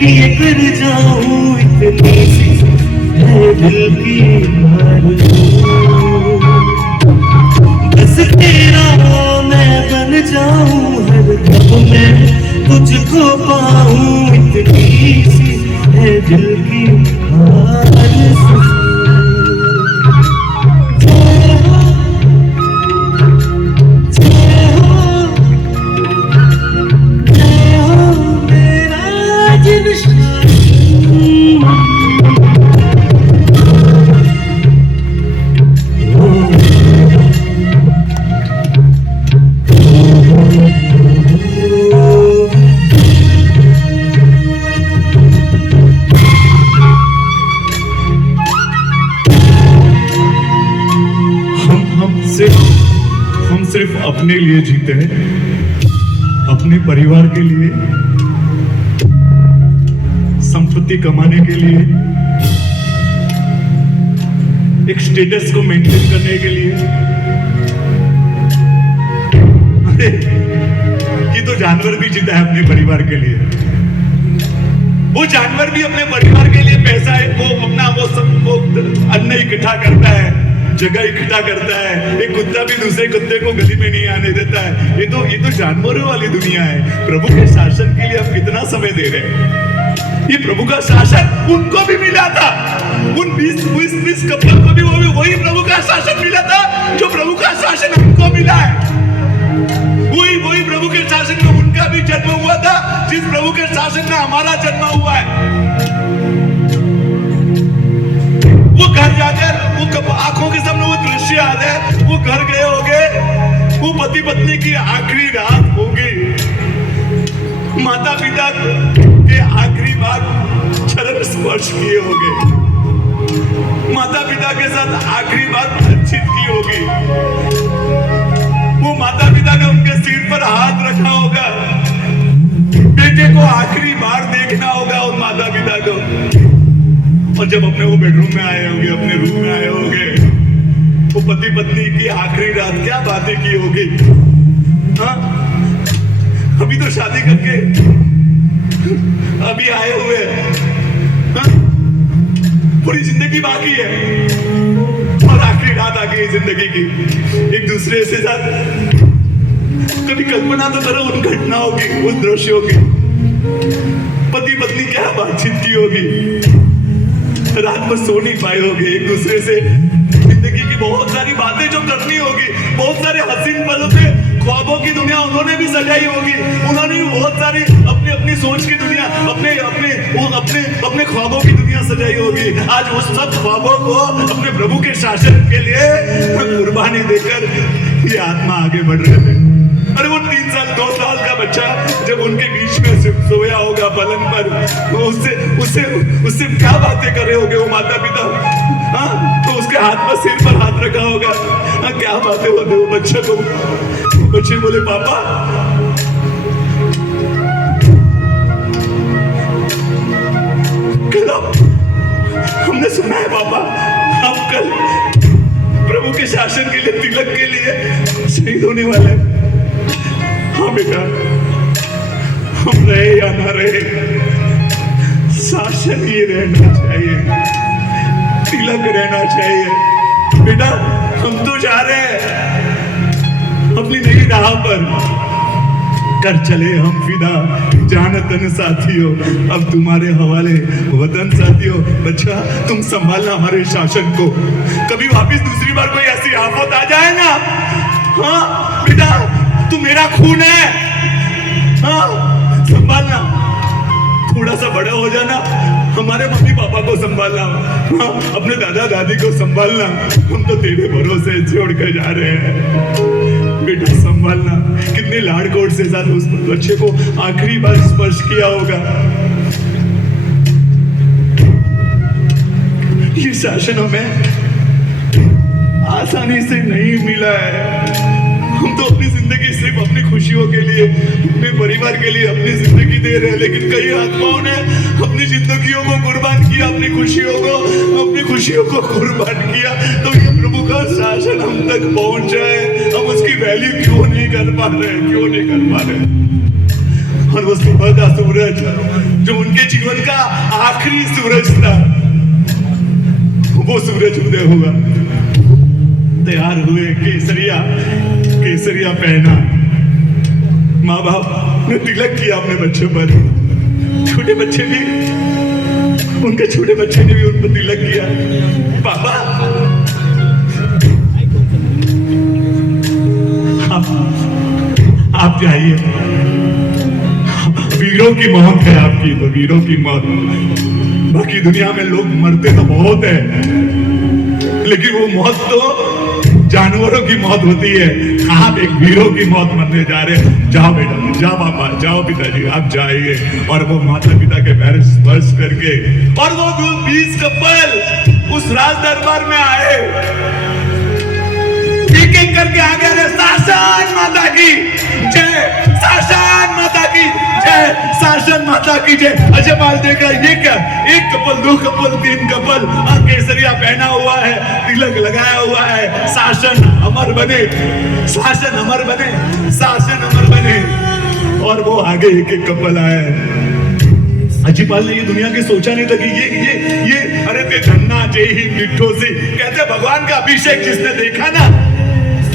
लिए कर जाऊं इतनी सी है दिल की आरज़ू। बस तेरा मैं बन जाऊं हर दम में तुझको पाऊं इतनी सी है दिल की आरज़ू। हम सिर्फ अपने लिए जीते हैं, अपने परिवार के लिए, संपत्ति कमाने के लिए, एक स्टेटस को मेंटेन करने के लिए। अरे ये तो जानवर भी जीता है अपने परिवार के लिए। वो जानवर भी अपने परिवार के लिए पैसा है, वो अपना वो अन्न इकट्ठा करता है, जगह इकट्ठा करता है। एक कुत्ता भी दूसरे कुत्ते को गली में नहीं आने देता है। ये तो जानवरों वाली दुनिया है। प्रभु के शासन के लिए हम कितना समय दे रहे हैं। ये प्रभु का शासन उनको भी मिला था, उन 20 कपल को भी वही प्रभु का शासन मिला था जो प्रभु का शासन हमको मिला है। वही प्रभु के शासन में उनका भी जन्म हुआ था जिस प्रभु के शासन में हमारा जन्म हुआ है। वो घर जाकर वो आंखों के सामने वो दृश्य आ जाए, वो घर गए होंगे, वो पति पत्नी की आखिरी रात होगी, माता पिता के आखिरी बार चरण स्पर्श किए होंगे, माता पिता के साथ आखिरी बार बातचीत की होगी, वो माता पिता ने उनके सिर पर हाथ रखा होगा, बेटे को आखिरी बार देखना होगा उन माता पिता को। और जब अपने वो बेडरूम में आए होंगे, अपने रूम में आए होंगे, वो पति पत्नी की आखिरी रात क्या बातें की होगी। हाँ, अभी तो शादी करके अभी आए हुए हैं, हाँ? पूरी जिंदगी बाकी है और आखिरी रात आ गई जिंदगी की। एक दूसरे से साथ कभी कल्पना तो करो उन घटनाओं की, उस दृश्यों की। पति पत्नी क्या बातचीत की होगी, रात में सो नहीं पाए होंगे, एक दूसरे से जिंदगी की बहुत सारी बातें जो करनी होगी, बहुत सारे हसीन पलों से ख्वाबों की दुनिया उन्होंने भी सजाई होगी। उन्होंने भी बहुत सारी अपनी अपनी सोच की दुनिया, अपने ख्वाबों की दुनिया सजाई होगी। आज उस सब ख्वाबों को अपने प्रभु के शासन के लिए कुर्बानी देकर ये आत्मा आगे बढ़ रहे थे। अरे वो 3 साल 2 साल का बच्चा जब उनके बीच में सोया होगा पलंग पर, तो उससे क्या बातें कर रहे होंगे वो माता पिता। हाँ, तो उसके हाथ पर सिर पर हाथ रखा होगा। हाँ, क्या बातें होते वो बच्चे को। बच्चे बोले पापा कल हमने सुना है पापा आप कल प्रभु के शासन के लिए, तिलक के लिए शहीद होने वाले हैं। हाँ बेटा, हम रहे या ना रहे, शासन ही रहना चाहिए, तिलक रहना चाहिए। बेटा हम तो जा रहे हैं अपनी नई राह पर, कर चले हम फिदा जानतन साथियों, अब तुम्हारे हवाले वतन साथियों। बच्चा तुम संभालना हमारे शासन को, कभी वापस दूसरी बार कोई ऐसी आफत आ जाए ना। हाँ बेटा, तू मेरा खून है, हाँ संभालना। थोड़ा सा बड़ा हो जाना, हमारे मम्मी पापा को संभालना, हाँ अपने दादा दादी को संभालना। हम तो तेरे भरोसे छोड़ कर जा रहे हैं, बेटा संभालना। कितने लाड़कोट से साथ उस बच्चे को आखिरी बार स्पर्श किया होगा। ये शासन हमें आसानी से नहीं मिला है। हम तो अपनी जिंदगी सिर्फ अपनी खुशियों के लिए, अपने परिवार के लिए अपनी जिंदगी दे रहे हैं, लेकिन कई आत्माओं ने अपनी जिंदगियों को कुर्बान किया, अपनी खुशियों को कुर्बान किया। तो ये प्रभु का शासन हम तक पहुंच जाए, हम उसकी वैल्यू क्यों नहीं कर पा रहे। और वो सुबह का सूरज जो उनके जीवन का आखिरी सूरज था, वो सूरज उदय हुआ। तैयार हुए, केसरिया पहना, माँ बाप ने तिलक किया अपने बच्चों पर। छोटे बच्चे भी, उनके छोटे बच्चे ने भी उन पर तिलक किया। पापा आप जाइए, वीरों की मौत है आपकी, तो वीरों की मौत। बाकी दुनिया में लोग मरते तो बहुत है, लेकिन वो मौत तो जानवरों की मौत होती है। आप एक वीरों की मौत मरने जा रहे हैं। जाओ बेटा, जाओ पापा, जाओ पिताजी, आप जाइए। और वो माता पिता के पैर स्पर्श करके, और वो 20 कपल उस राज दरबार में आए, एक एक करके आगे रहे। शासन माता की जय, शासन माता की जय, शासन माता की जय। अजयपाल देख रहा है, ये क्या, 1 कपल, 2 कपल, 3 कपल, केसरिया पहना हुआ है, तिलक लगाया हुआ है। शासन अमर बने, शासन अमर बने, शासन अमर बने। और वो आगे एक एक कपल आए। अजयपाल ने ये दुनिया के सोचा नहीं था कि ये अरे ते धन्ना जय ही मिठो से कहते, भगवान का अभिषेक जिसने देखा ना,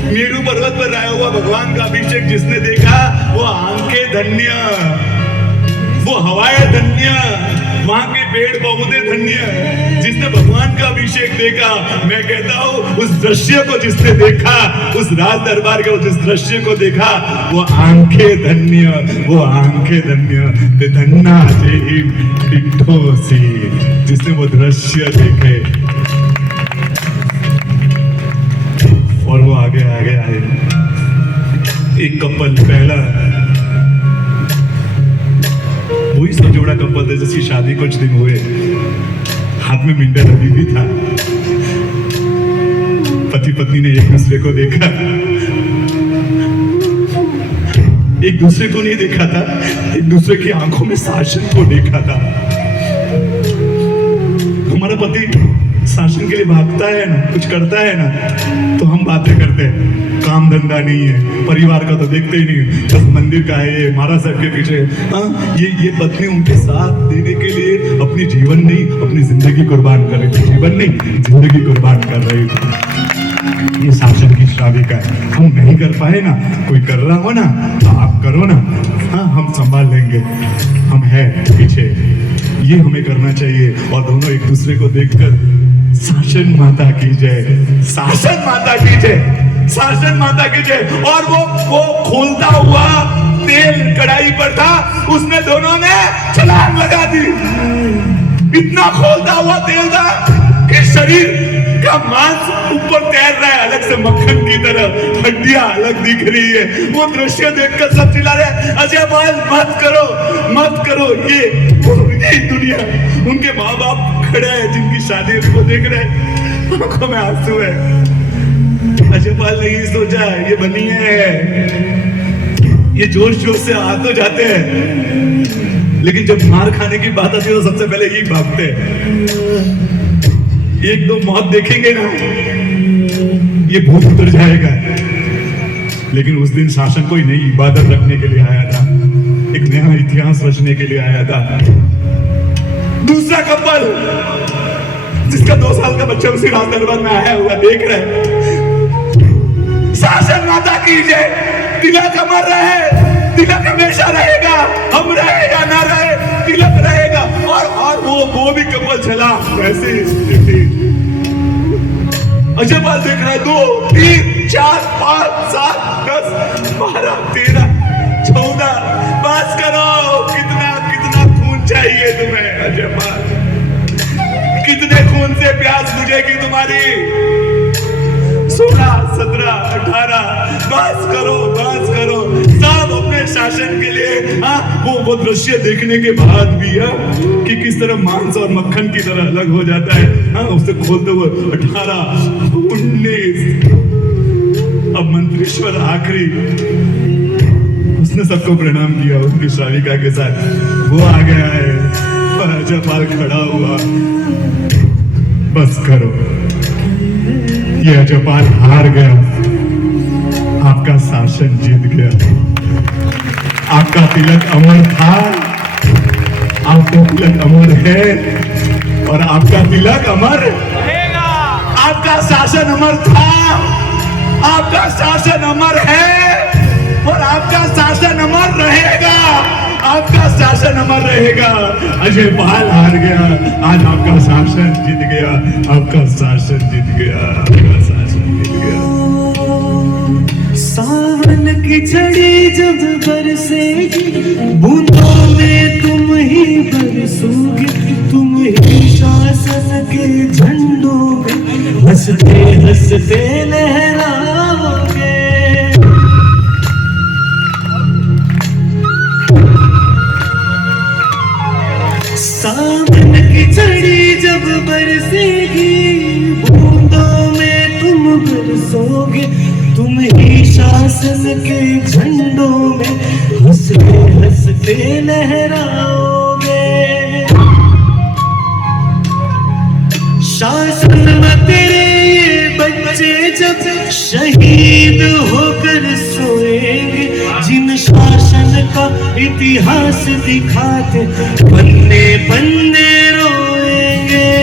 मेरू पर्वत पर आया हुआ भगवान का अभिषेक जिसने देखा, वो आंखें धन्य, वो हवाएं धन्य, वहां के पेड़ पौधे धन्य। जिसने भगवान का अभिषेक देखा, मैं कहता हूं उस दृश्य को जिसने देखा, उस राज दरबार के जिस दृश्य को देखा, वो आंखें धन्य, वो आंखें धन्य। ते धन्ना जय डिठो सी, जिसने वो दृश्य देखे। और वो आगे आए। एक कपल, पहला वही सजोड़ा कपल था जिसकी शादी कुछ दिन हुए, हाथ में मिंडर अभी भी था। पति पत्नी ने एक दूसरे को देखा, एक दूसरे को नहीं देखा था, एक दूसरे की आंखों में शासन को देखा था। हमारा पति शासन के लिए भागता है ना, कुछ करता है ना, तो हम बातें करते हैं, काम धंधा नहीं है, परिवार का तो देखते ही नहीं, बस मंदिर का है ये, महाराज साहब के पीछे। हाँ, ये पत्नी उनके साथ देने के लिए अपनी जीवन नहीं, अपनी जिंदगी कुर्बान कर रही थी। जीवन नहीं, जिंदगी कुर्बान कर रही थी। ये शासन की श्राविका है। हम नहीं कर पाए ना, कोई कर रहा हो ना, तो आप करो ना। हाँ, हम संभाल लेंगे, हम है पीछे। ये हमें करना चाहिए। और दोनों एक दूसरे को देखकर शासन माता की जय, शासन माता की जय, शासन माता की जय। और वो खोलता हुआ तेल कढ़ाई पर था, उसने दोनों ने छलांग लगा दी। इतना खोलता हुआ तेल था कि शरीर का मांस ऊपर तैर रहा है, अलग से मक्खन की तरह, हड्डियां अलग दिख रही है। वो दृश्य देखकर सब चिल्ला रहे हैं, अजयपाल मत करो, मत करो। ये दुनिया, उनके माँ बाप खड़े हैं जिनकी शादी उनको देख रहे हैं, आंखों में आंसू है। अजयपाल ने ये सोचा, ये बनी है, ये जोश जोश से आ तो जाते हैं, लेकिन जब मार खाने की बात आती है तो सबसे पहले यही भागते हैं। एक दो मौत देखेंगे ना, ये भूत उतर जाएगा। लेकिन उस दिन शासन कोई नई इबादत रखने के लिए आया था, एक नया इतिहास रचने के लिए आया था। दूसरा कपल जिसका 2 साल का बच्चा उसी राज दरबार में आया हुआ देख रहे, शासन माता की जय। तिलक अमर रहे, तिलक हमेशा रहेगा, हम रहेगा ना रहे, तिलक रहेगा। और वो भी कपल चला वैसे स्थिति। अजयपाल देख रहा है, 2, 3, 4, 5, 7, 10, 12, 13, 14। बस करो, कितना खून चाहिए तुम्हें अजयपाल? कितने खून से प्यास बुझेगी तुम्हारी? 16, 17, 18। बस करो, बस करो। सब अपने शासन के लिए। हाँ, वो दृश्य देखने के बाद भी कि किस तरह मांस और मक्खन की तरह अलग हो जाता है। हाँ, उसे खोलते हुए 18, 19। अब मंत्रीश्वर आखिरी, उसने सबको प्रणाम किया उनकी श्राविका के साथ। वो आ गया है और अजयपाल खड़ा हुआ। बस करो, ये अजयपाल हार गया, आपका शासन जीत गया। आपका तिलक अमर था, आपका तिलक अमर है और आपका तिलक अमर रहेगा। आपका शासन अमर था, आपका शासन अमर है और आपका शासन अमर रहेगा। आपका शासन अमर रहेगा। अजय पाल हार गया, आज आपका शासन जीत गया। आपका शासन जीत गया। आपका शासन जीत गया। सावन की झड़ी जब बरसेगी, बूंदों में तुम ही बरसोगे, तुम ही शासन के झंडों में हंसते हंसते लहराओगे। सावन की झड़ी जब बरसेगी, बूंदों में तुम बरसोगे, तुम ही शासन के झंडों में हंसते हंसते लहराओगे। शासन में तेरे ये बच्चे जब शहीद होकर सोएंगे, जिन शासन का इतिहास दिखाते पन्ने पन्ने रोएंगे।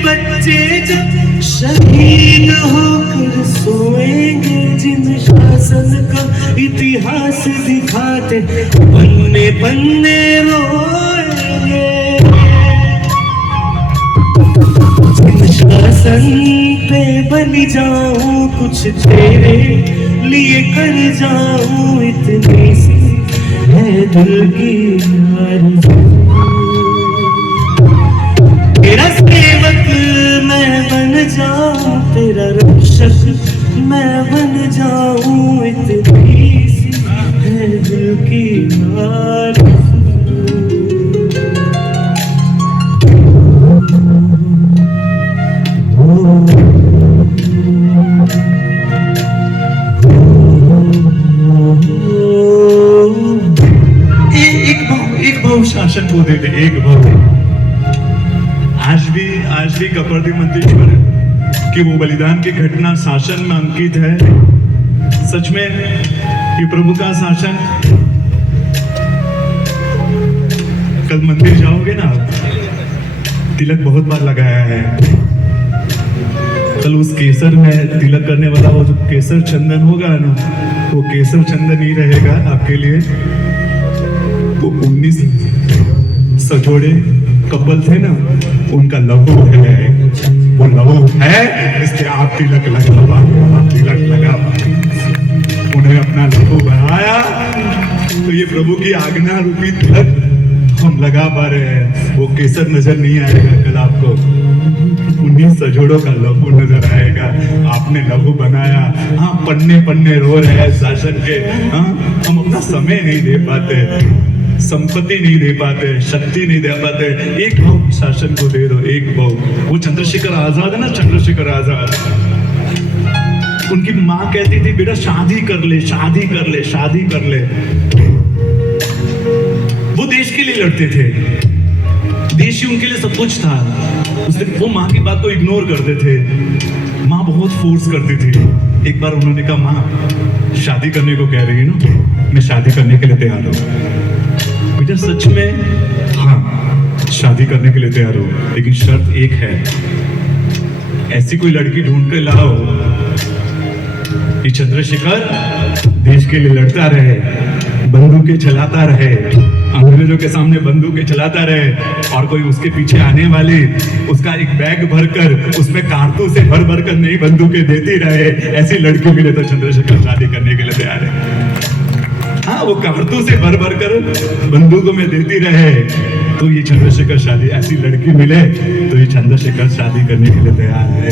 बच्चे जब शहीद होकर सोएंगे, जिन शासन का इतिहास दिखाते पन्ने पन्ने रोएंगे। जिन शासन पे बन जाऊं, कुछ तेरे लिए कर जाऊं, इतनी सी है दिल की आरज़ू। तेरा सेवक मैं बन जाऊं, तेरा रक्षक मैं बन जाऊं, इतनी सी है दिल की आरज़ू। एक बहु शासन को दे दे, एक बहु। आज भी कपर्दी मंतेश्वर की वो बलिदान की घटना शासन में अंकित है। सच में ये प्रभु का शासन। कल मंदिर जाओगे ना, तिलक बहुत बार लगाया है। कल उस केसर में तिलक करने वाला वो जो केसर चंदन होगा ना, वो केसर चंदन ही रहेगा आपके लिए। वो 19 सजोड़े कपल थे ना, उनका लहू है, वो लहू है, इसलिए आप तिलक लगा पाए, आप तिलक लगा पाए। उन्हें अपना लहू बढ़ाया तो ये प्रभु की आज्ञा रूपी तिलक हम लगा पा रहे हैं। वो केसर नजर नहीं आएगा कल आपको, 19 सजोड़ों का लहू नजर आएगा। आपने लहू बनाया। हाँ, पन्ने पन्ने रो रहे हैं शासन के। हाँ, हम अपना समय नहीं दे पाते, संपत्ति नहीं दे पाते, शक्ति नहीं दे पाते। एक भाव शासन को दे दो, एक भाव। वो चंद्रशेखर आजाद है ना, चंद्रशेखर आजाद, उनकी माँ कहती थी बेटा शादी कर ले, शादी कर ले, शादी कर ले। वो देश के लिए लड़ते थे, देश ही उनके लिए सब कुछ था। वो माँ की बात को इग्नोर करते थे। माँ बहुत फोर्स करती थी। एक बार उन्होंने कहा माँ शादी करने को कह रही है ना, मैं शादी करने के लिए तैयार हूँ। बेटा सच में? हाँ, शादी करने के लिए तैयार हो, लेकिन शर्त एक है, ऐसी कोई लड़की ढूंढ के लाओ कि चंद्रशेखर देश के लिए लड़ता रहे, बंदूकें चलाता रहे, अंग्रेजों के सामने बंदूकें चलाता रहे, और कोई उसके पीछे आने वाली उसका एक बैग भरकर उसमें कारतूस से भर भर कर नई बंदूकें देती रहे। ऐसी लड़की मिले तो चंद्रशेखर शादी करने के लिए तैयार है। हाँ, वो कारतूस से भर भर कर बंदूकों में देती रहे तो ये चंद्रशेखर शादी, ऐसी लड़की मिले तो ये चंद्रशेखर शादी करने के लिए तैयार है।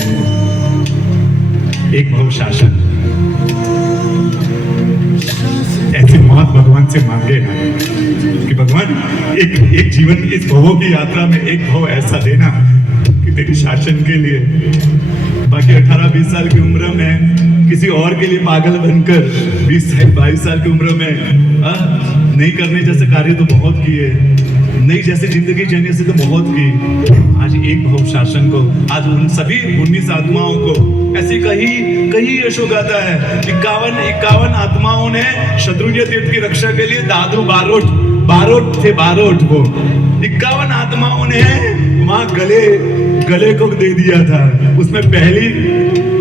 एक भाव शासन, ऐसी मौत भगवान से मांगे ना कि भगवान एक जीवन इस भवों की यात्रा में एक भाव ऐसा देना कि तेरे शासन के लिए, बाकी 18-20 साल की उम्र में किसी और के लिए पागल बनकर 20-22 साल की उम्र में नहीं करने जैसे कार्य तो बहुत किए, नई जैसी जिंदगी जीने से तो बहुत की। आज एक भव शासन को, आज उन सभी 19 आत्माओं को ऐसी कही यशोगाथा है। 51 आत्माओं ने शत्रुंजय तीर्थ की रक्षा के लिए दादू बारोट थे वो 51 आत्माओं ने वहां गले को दे दिया था। उसमें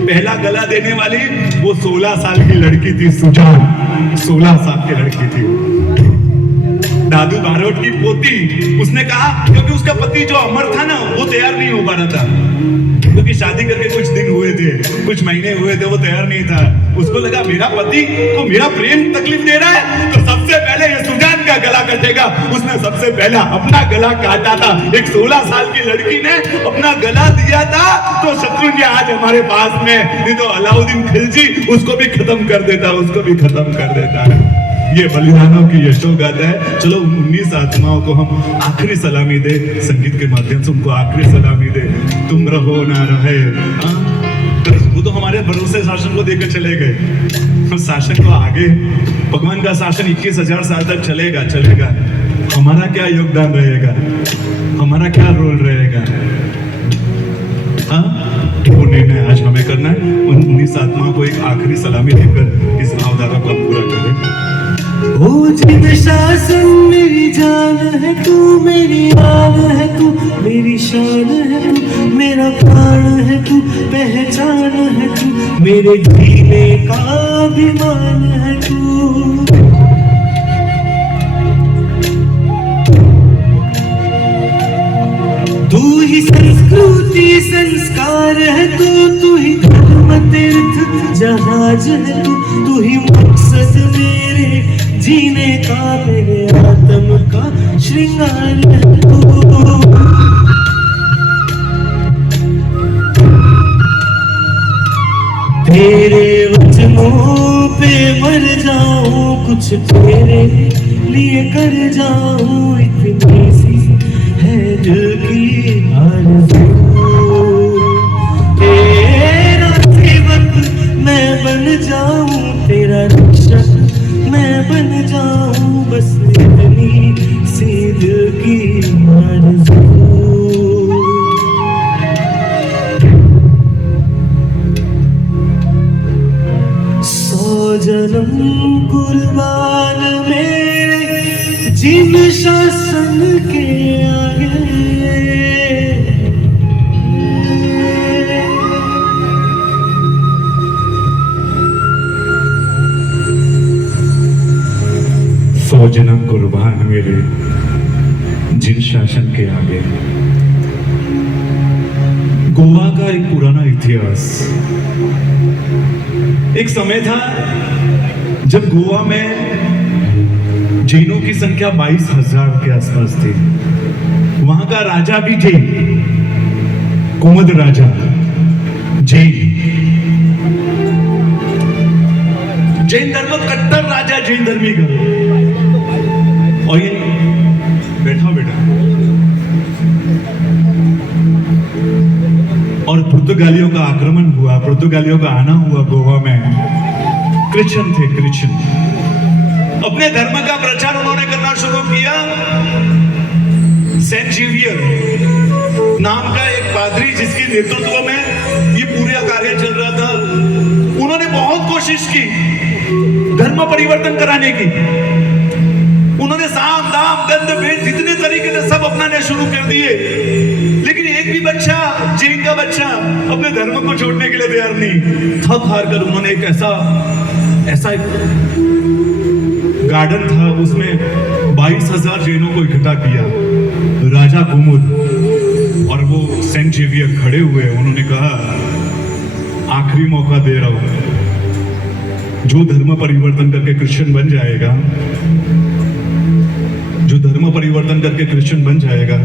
पहला गला देने वाली वो 16 साल की लड़की थी, सुजान 16 साल की लड़की थी, दादू बारोट की पोती। उसने कहा, क्योंकि उसका पति जो अमर था ना वो तैयार नहीं हो पा रहा था, क्योंकि शादी करके कुछ दिन हुए थे, कुछ महीने हुए थे, वो तैयार नहीं था। उसको लगा मेरा पति को मेरा प्रेम तकलीफ दे रहा है तो सबसे पहले ये सुजान का गला कटेगा। उसने सबसे पहला अपना गला काटा था। एक 16 साल की लड़की ने अपना गला दिया था तो शत्रुंजय आज हमारे पास में, नहीं तो अलाउद्दीन खिलजी उसको भी खत्म कर देता है। ये बलिदानों की यशोगाथा है। चलो 19 आत्माओं को हम आखिरी सलामी दे, संगीत के माध्यम से उनको आखिरी सलामी दे। तुम रहो ना रहे, वो तो हमारे भरोसे शासन को देकर चले गए। शासन को आगे, भगवान का शासन 21,000 साल तक चलेगा। हमारा क्या योगदान रहेगा, हमारा क्या रोल रहेगा? वो निर्णय आज हमें करना है। उन 19 आत्माओं को एक आखिरी सलामी देकर इस भावधारा को हम पूरा करें। ओ जिन शासन मेरी जान है तू, मेरी आन है तू, मेरी शान है तू, मेरा प्राण है तू, पहचान है तू, मेरे जीने का अभिमान है तू। तू ही संस्कृति संस्कार है तू ही धर्म तीर्थ जहाज है तू ही मकसद मेरे जीने का, मेरे आत्म का श्रृंगार है तू। तेरे वचनों पे मर जाऊं, कुछ तेरे लिए कर जाऊं, इतनी सी है दिल की आरज़ू। तेरा सेवक मैं बन जाऊं, तेरा रक्षक मैं बन जाऊं, बस इतनी सी दिल की आरज़ू। जन्म कुर्बान मेरे जिन शासन के आगे। सौ जन्म कुर्बान मेरे जिन शासन के आगे। गोवा का एक पुराना इतिहास। एक समय था जब गोवा में जैनों की संख्या 22,000 के आसपास थी। वहां का राजा भी जैन, कुमुद राजा जैन धर्म कट्टर राजा, जैन धर्मी का। और ये बैठा और पुर्तगालियों का आक्रमण हुआ, पुर्तगालियों का आना हुआ गोवा में। क्रिश्चियन थे, अपने धर्म का प्रचार उन्होंने करना शुरू किया। सेंट जेवियर नाम का एक पादरी जिसके नेतृत्व में ये पूरा कार्य चल रहा था, उन्होंने बहुत कोशिश की धर्म परिवर्तन कराने की। उन्होंने साम दाम दंड भेद जितने तरीके थे सब अपनाने शुरू कर दिए, लेकिन एक भी बच्चा, जैन का बच्चा अपने धर्म को छोड़ने के लिए तैयार नहीं। थक हार कर उन्होंने एक ऐसा गार्डन था, उसमें 22,000 जैनों को इकट्ठा किया। राजा कुमुद और वो सेंट जेवियर खड़े हुए। उन्होंने कहा आखिरी मौका दे रहा हूं, जो धर्म परिवर्तन करके क्रिश्चियन बन जाएगा, जो धर्म परिवर्तन करके क्रिश्चियन बन जाएगा,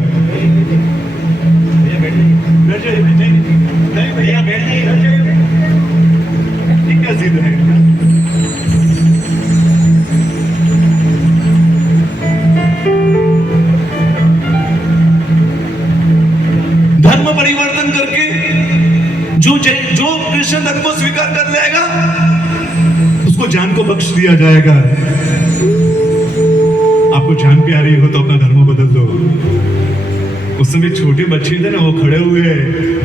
भैया बैठ जाइए, क्या जिद है? धर्म परिवर्तन करके जो क्रिश्चियन धर्म को स्वीकार कर लेगा उसको जान को बख्श दिया जाएगा। आपको आपको जान प्यारी हो तो अपना धर्म बदल दो। उस समय छोटे बच्चे थे ना, वो खड़े हुए,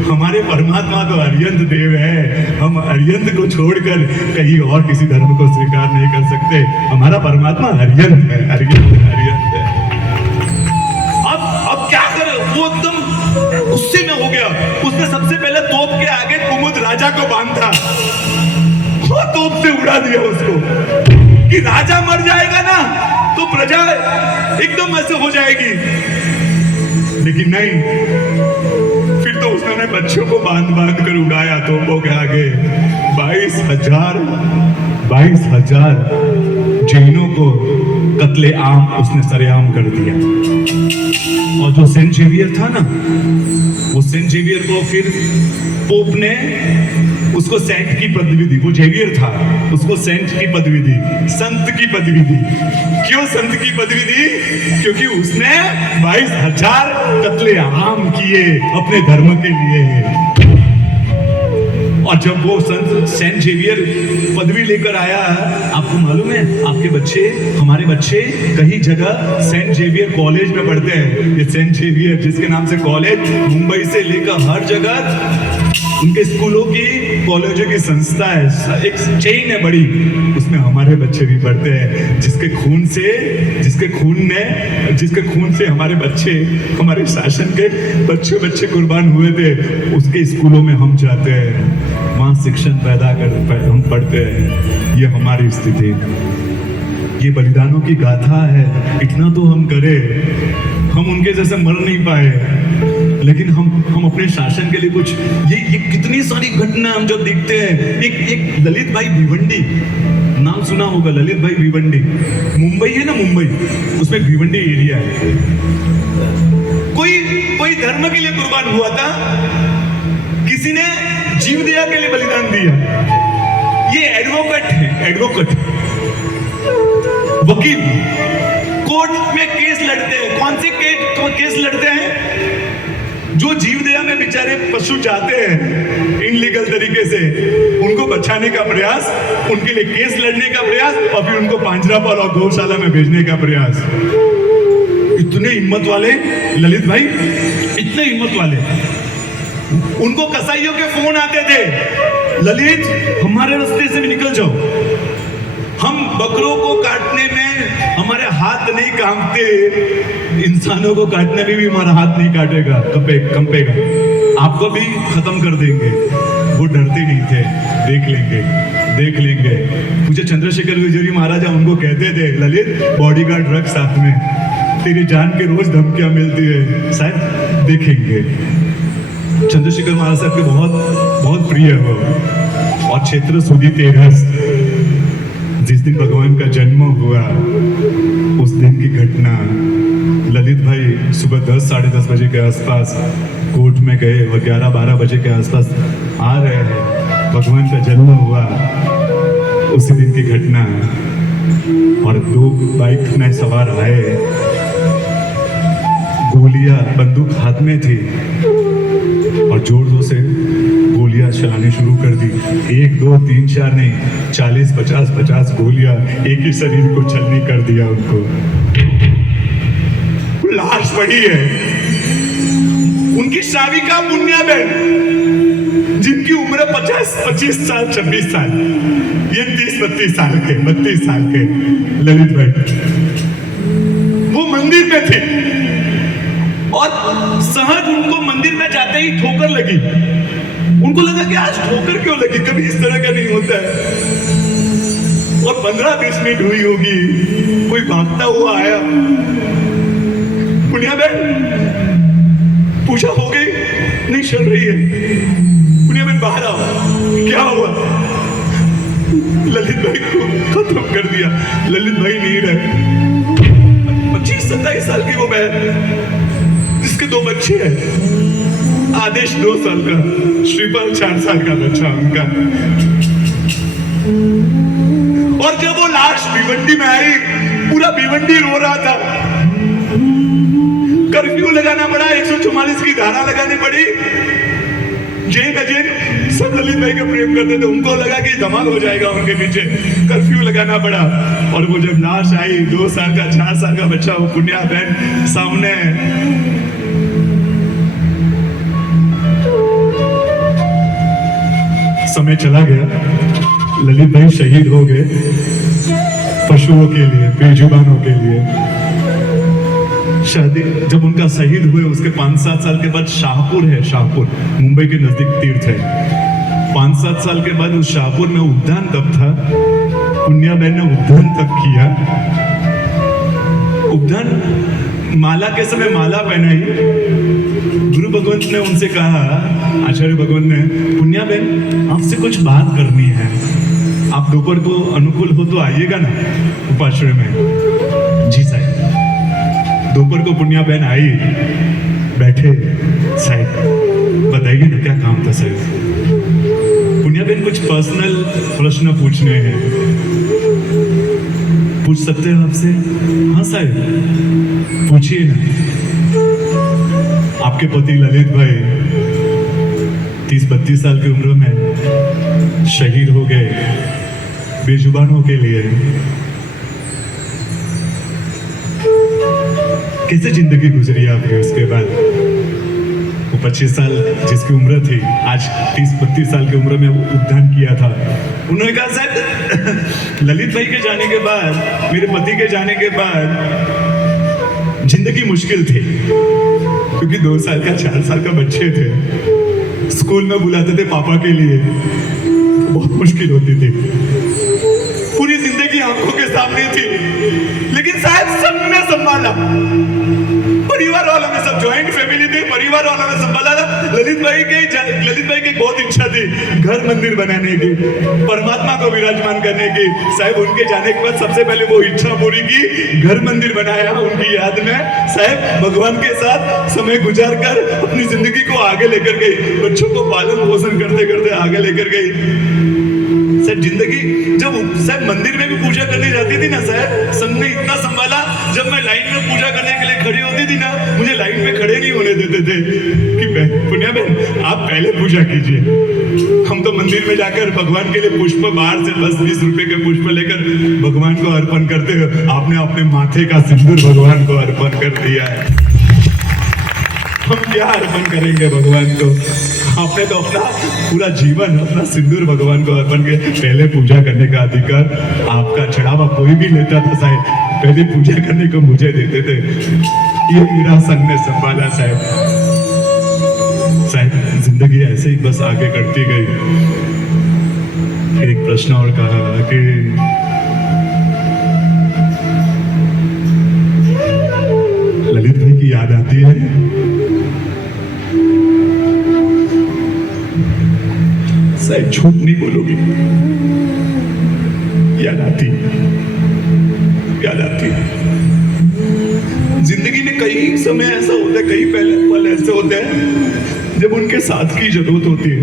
हमारे परमात्मा तो अरिहंत देव है, हम अरिहंत को छोड़कर कहीं और किसी धर्म को स्वीकार नहीं कर सकते, हमारा परमात्मा अरिहंत है, अरिहंत है। अब क्या करे, वो एकदम गुस्से में हो गया। उसने सबसे पहले तोप के आगे कुमुद राजा को बांधा, वो तोप से उड़ा दिया उसको कि राजा मर जाएगा ना तो प्रजा एकदम ऐसे हो जाएगी, लेकिन नहीं, फिर तो उसने बच्चों को बांध बांध कर उड़ाया तोपों के आगे। 22,000 जैनों को कत्ले आम उसने सरेआम कर दिया। और जो सेंट जेवियर था ना, वो सेंट जेवियर को फिर पोप ने उसको सेंट की पदवी दी। वो जेवियर था, उसको सेंट की पदवी दी, संत की पदवी दी। क्यों संत की पदवी दी? क्योंकि उसने 22,000 कत्ले आम किए अपने धर्म के लिए। और जब वो संत सेंट जेवियर पदवी लेकर आया, आपको मालूम है, आपके बच्चे, हमारे बच्चे कई जगह सेंट जेवियर कॉलेज में पढ़ते हैं। ये सेंट जेवियर जिसके नाम से कॉलेज मुंबई से लेकर हर जगह उनके स्कूलों की, कॉलेजों की संस्था है, एक चेन है बड़ी, उसमें हमारे बच्चे भी पढ़ते हैं। जिसके खून से हमारे बच्चे, हमारे शासन के बच्चे कुर्बान हुए थे, उसके स्कूलों में हम जाते हैं, वहाँ शिक्षण पैदा कर हम पढ़ते हैं। ये हमारी स्थिति, ये बलिदानों की गाथा है। इतना तो हम करें, हम उनके जैसे मर नहीं पाए, लेकिन हम अपने शासन के लिए कुछ, ये कितनी सारी घटना हम जो देखते हैं। एक ललित भाई भिवंडी, नाम सुना होगा, ललित भाई भिवंडी, मुंबई है ना, मुंबई, उसमें भिवंडी एरिया है। कोई धर्म के लिए कुर्बान हुआ था, किसी ने जीव दया के लिए बलिदान दिया। ये एडवोकेट है, एडवोकेट, वकील, कोर्ट में केस लड़ते हैं। कौन से केस लड़ते हैं? जो जीव दया में बेचारे पशु जाते हैं इनलीगल तरीके से, उनको बचाने का प्रयास, उनके लिए केस लड़ने का प्रयास, और फिर उनको पांजरापाल और गौशाला में भेजने का प्रयास। इतने हिम्मत वाले ललित भाई, इतने हिम्मत वाले। उनको कसाईयों के फोन आते थे, ललित हमारे रास्ते से भी निकल जाओ, हम बकरों को काटने में हमारे हाथ नहीं कांपते, इंसानों को काटने में भी हमारा हाथ नहीं काटेगा, कंपेगा, आपको भी खत्म कर देंगे। वो डरते नहीं थे, देख लेंगे। मुझे चंद्रशेखर विजयी महाराजा उनको कहते थे, ललित बॉडीगार्ड रख साथ में, तेरी जान के रोज धमकियां मिलती है, शायद देखेंगे। चंद्रशेखर महाराज साहब के बहुत प्रिय हो। और क्षेत्र सुधी 13, जिस दिन भगवान का जन्म हुआ, उस दिन की घटना, ललित भाई सुबह 10 साढ़े 10 बजे के आसपास कोर्ट में गए और 11-12 बजे के आसपास आ रहे हैं। भगवान का जन्म हुआ, उसी दिन की घटना। और 2 बाइक में सवार आए, गोलियां, बंदूक हाथ में थी, और जोर से गोलियां चलानी शुरू कर दी। 1, 2, 3, 4 नहीं, 40, 50 गोलियां एक ही शरीर को छलनी कर दिया उनको। लाश पड़ी है, उनकी साविका पुण्याबेन, जिनकी उम्र 25 साल 26 साल, ये 30-32 साल के ललित भाई, वो मंदिर में थे। और सहज उनको मंदिर में जाते ही ठोकर लगी। उनको लगा कि आज ठोकर क्यों लगी, कभी इस तरह का नहीं होता है। और 15-20 मिनट हुई होगी, कोई भागता हुआ आया, पुनियाबेन पूछा हो गई, नहीं चल रही है, पुनियाबेन बाहर आओ, क्या हुआ? ललित भाई को खत्म कर दिया, ललित भाई नहीं रहे। 25-27 साल की वो बहन, जिसके 2 बच्चे हैं, आदेश 2 साल का, श्रीपाल 4 साल का बच्चा उनका। और जब वो लाश भिवंडी में आई, पूरा भिवंडी रो रहा था। कर्फ्यू लगाना पड़ा, 144 की धारा लगानी पड़ी, जैन अजैन सब ललित भाई को प्रेम करते थे। उनको लगा कि धमाल हो जाएगा उनके पीछे, कर्फ्यू लगाना पड़ा। और वो जब लाश आई, 2 साल का 4 साल का बच्चा, वो पुण्या बहन सामने, समय चला गया, ललित भाई शहीद हो गए पशुओं के लिए, बेजुबानों के लिए। शादी जब उनका शहीद हुए उसके 5-7 साल के बाद, शाहपुर है, शाहपुर मुंबई के नजदीक तीर्थ है, 5-7 साल के बाद उस शाहपुर में उद्यान तब था। पुण्या बहन ने उद्यान तब किया। उद्यान माला के समय माला पहनाई। गुरु भगवंत ने उनसे कहा, आचार्य भगवंत ने, पुण्या बहन आपसे कुछ बात करनी है, आप दोपहर को अनुकूल हो तो आइएगा ना उपाश्रय में। जी साहब। दोपहर को पुण्या बहन आई, बैठे, साहब बताइए ना क्या काम था साहब। पुण्या बहन कुछ पर्सनल प्रश्न पूछने हैं, पूछ सकते हैं आपसे? हाँ साहब पूछिए ना। आपके पति ललित भाई 30-32 साल की उम्र में शहीद हो गए बेजुबानों के लिए। कैसे जिंदगी गुजरी आपकी उसके बाद? वो 25 साल जिसकी उम्र थी, आज 30-32 साल की उम्र में वो उद्यान किया था। उन्होंने कहा सर ललित भाई के जाने के बाद, मेरे पति के जाने के बाद जिंदगी मुश्किल थी, क्योंकि 2 साल का 4 साल का बच्चे थे, स्कूल में बुलाते थे पापा के लिए, बहुत मुश्किल होती थी। पूरी जिंदगी आंखों के सामने थी, लेकिन शायद सबने संभाला, परिवार वालों ने, सब ज्वाइंट फैमिली थी, परिवार वालों ने संभाला। ललित भाई की बहुत इच्छा थी घर मंदिर बनाने की, परमात्मा को विराजमान करने की। साहब उनके जाने के बाद सबसे पहले वो इच्छा पूरी की, घर मंदिर बनाया उनकी याद में। साहब भगवान के साथ समय गुजार कर अपनी जिंदगी को आगे लेकर गई, बच्चों को पालन पोषण करते करते आगे लेकर गई। साहब जिंदगी जब साहब मंदिर में भी पूजा करने जाती थी ना, साहब संघ ने इतना संभाला, जब मैं लाइन में पूजा करने के लिए खड़ी होती थी ना, मुझे लाइन में खड़े नहीं होने देते थे कि पुण्या बहन आप पहले पूजा कीजिए। हम तो मंदिर में जाकर भगवान के लिए पुष्प बाहर से 10-20 रुपए के पुष्प लेकर भगवान को अर्पण करते हैं। आपने अपने माथे का सिंदूर भगवान को अर्पण कर दिया है, हम क्या अर्पण करेंगे भगवान को? आपने तो अपना पूरा जीवन, अपना सिंदूर भगवान को अर्पण किया। पहले पूजा करने का अधिकार आपका, चढ़ावा कोई भी लेता था साहब, पहले पूजा करने को मुझे देते थे। ये मेरा संघ ने संभाला साहब। साहब जिंदगी ऐसे ही बस आगे बढ़ती गई। फिर एक प्रश्न और कहा कि ललित भाई की याद आती है? शायद झूठ नहीं बोलोगी, याद आती, याद आती। जिंदगी में कई समय ऐसा होता है, कई पल ऐसे होते हैं जब उनके साथ की जरूरत होती है।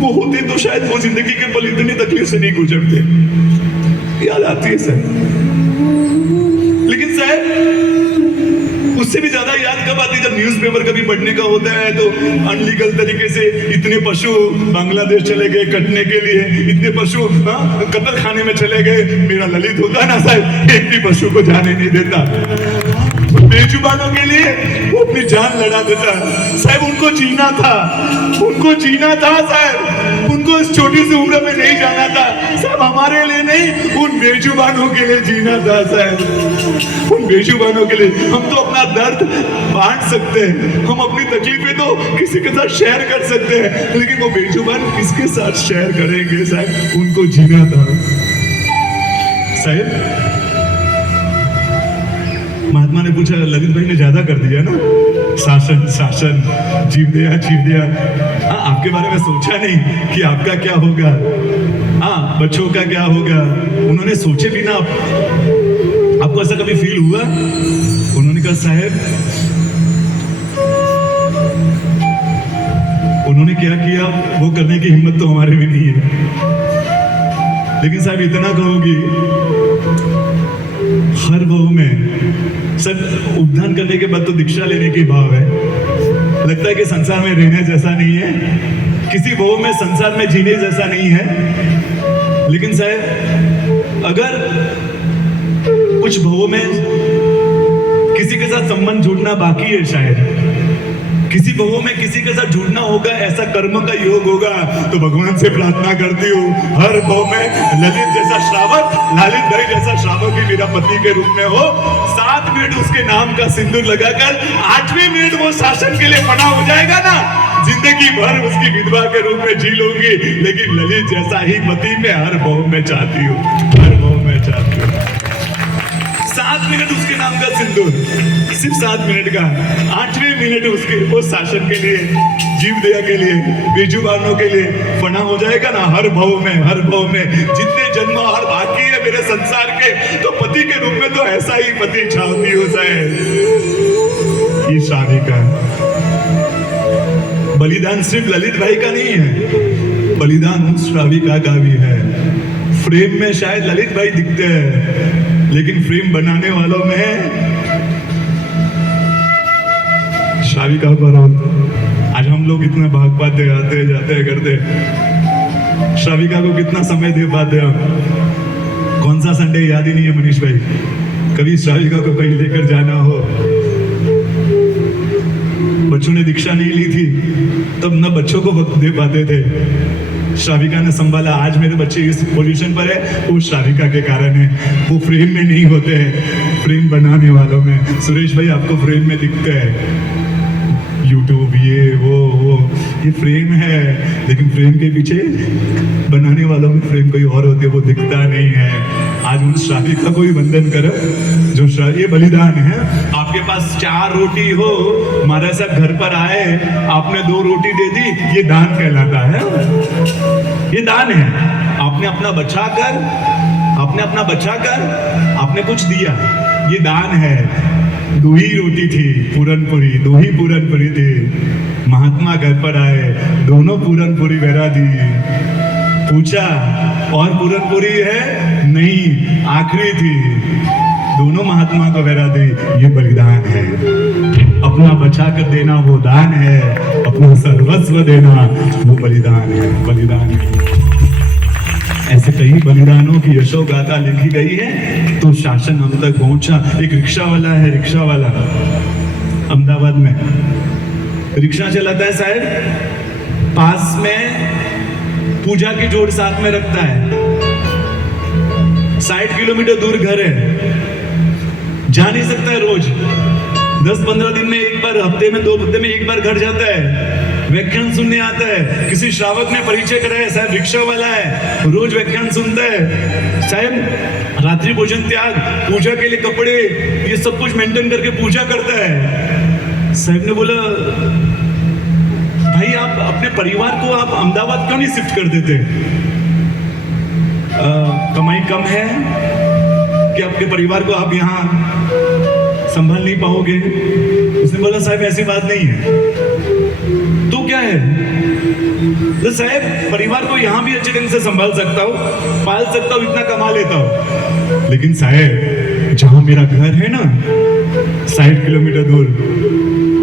वो होते तो शायद वो जिंदगी के पल इतनी तकलीफ से नहीं गुजरते। याद आती है सर, लेकिन शायद उससे भी ज्यादा याद कब आती है जब न्यूज़पेपर कभी पढ़ने का होता है तो अनलीगल तरीके से इतने पशु बांग्लादेश चले गए कटने के लिए, इतने पशु कत्ल खाने में चले गए। मेरा ललित होता ना साहब, एक भी पशु को जाने नहीं देता, बेजुबानों के लिए वो अपनी जान लड़ा देता साहब। उनको जीना था, उनको जीना था साहब, उनको इस छोटी सी उम्र में नहीं जाना था साहब, हमारे लिए नहीं, उन बेजुबानों के लिए जीना था साहब, उन बेजुबानों के लिए। हम तो अपना दर्द बांट सकते हैं, हम अपनी तकलीफें तो किसी के साथ शेयर कर सकते हैं, लेकिन वो बेजुबान किसके साथ शेयर करेंगे साहब? उनको जीना था साहब। महात्मा ने पूछा, ललित भाई ने ज्यादा कर दिया ना, शासन शासन, जीव दिया जीव दिया। आपके बारे में सोचा नहीं कि आपका क्या होगा, बच्चों का क्या होगा, उन्होंने सोचे भी ना। आपको ऐसा कभी फील हुआ? उन्होंने कहा साहब, उन्होंने क्या किया वो करने की हिम्मत तो हमारे में नहीं है, लेकिन साहब इतना कहूंगी, हर बहू में सब उद्धान करने के बाद तो दीक्षा लेने की भाव है। लगता है कि संसार में रहने जैसा नहीं है, किसी बहू में संसार में जीने जैसा नहीं है। लेकिन साहब अगर कुछ बहू में किसी के साथ संबंध जुड़ना बाकी है, शायद किसी बहू में किसी के साथ जुड़ना होगा, ऐसा कर्म का योग होगा, तो भगवान से प्रार्थना करती हूँ हर बहू में ललित जैसा श्रावक, लालित भाई जैसा श्रावक भी मेरा पति के रूप में हो। 7 मिनट उसके नाम का सिंदूर लगाकर 8वें मिनट वो शासन के लिए फना हो जाएगा ना, जिंदगी भर उसकी विधवा के रूप में जी लूंगी। लेकिन ललित जैसा ही पति मैं हर बहू में चाहती हूँ, हर बहू में चाहती हूँ। 7 मिनट उसके नाम का सिंदूर, सिर्फ 7 मिनट का। 8वें मिनट उसके वो शासन के लिए, जीव दया के लिए, बेजुबानों के लिए फना हो जाएगा ना, हर भाव में, हर भाव में। जितने जन्म हर बाकी है मेरे संसार के, तो पति के रूप में तो ऐसा ही पति चाहती हो जाए। ये शादी का बलिदान सिर्फ ललित भाई का नहीं है, बलिदान उस श्राविका का भी है। फ्रेम में शायद ललित भाई दिखते हैं, लेकिन फ्रेम बनाने वालों में श्राविका पर। आज हम लोग इतना भाग पाते, आते जाते करते, श्राविका को कितना समय दे पाते हम। कौन सा संडे याद ही नहीं है मनीष भाई, कभी श्राविका को कहीं लेकर जाना हो। बच्चों ने दीक्षा नहीं ली थी तब न बच्चों को वक्त दे पाते थे, श्राविका ने संभाला। आज मेरे बच्चे इस पोजीशन पर है, वो श्राविका के कारण है। वो फ्रेम में नहीं होते हैं, फ्रेम बनाने वालों में। सुरेश भाई आपको फ्रेम में दिखते हैं, यूट्यूब ये वो ये फ्रेम है, लेकिन फ्रेम के पीछे बनाने वालों में फ्रेम कोई और होती है, वो दिखता नहीं है। आज उन श्राविका को ही वंदन करो जो ये बलिदान है। आपके पास 4 रोटी हो, महाराज साहब घर पर आए, आपने 2 रोटी दे दी, ये दान कहलाता है, ये दान है। आपने अपना बचाकर आपने कुछ दिया, ये दान है। 2 ही रोटी थी, पूरनपुरी, 2 ही पूरनपुरी थी। महात्मा घर पर आए, दोनों पूरनपुरी बहरा दी। पूछा और पूरनपुरी है? नहीं, आखिरी थी। दोनों महात्मा को बहरा दी। ये बलिदान है। अपना बचा कर देना वो दान है, अपना सर्वस्व देना वो बलिदान है। बलिदान है। ऐसे कई बलिदानों की यशो गाथा लिखी गई है, तो शासन हम तक पहुंचा। एक रिक्शा वाला है, रिक्शा वाला अहमदाबाद में रिक्शा चलाता है साहब। पास में पूजा की जोड़ साथ में रखता है। 60 किलोमीटर दूर घर है, जा नहीं सकता है रोज। 10-15 दिन में एक बार, हफ्ते में 2 हफ्ते में एक बार घर जाता है, व्याख्यान सुनने आता है। किसी श्रावक ने परिचय कराया, साहब रिक्शा वाला है, रोज व्याख्यान सुनता है। साहब रात्रि भोजन त्याग, पूजा के लिए कपड़े, ये सब कुछ मेंटेन करके पूजा करता है। साहब ने बोला, भाई आप अपने परिवार को आप अहमदाबाद क्यों नहीं शिफ्ट कर देते? कमाई कम है कि आपके परिवार को आप यहाँ संभाल नहीं पाओगे? उसने बोला, साहब ऐसी बात नहीं है। तो क्या है? तो साहब परिवार को यहाँ भी अच्छे ढंग से संभाल सकता हूँ, पाल सकता हूँ, इतना कमा लेता हूँ, लेकिन साहब जहाँ मेरा घर है ना 60 किलोमीटर दूर,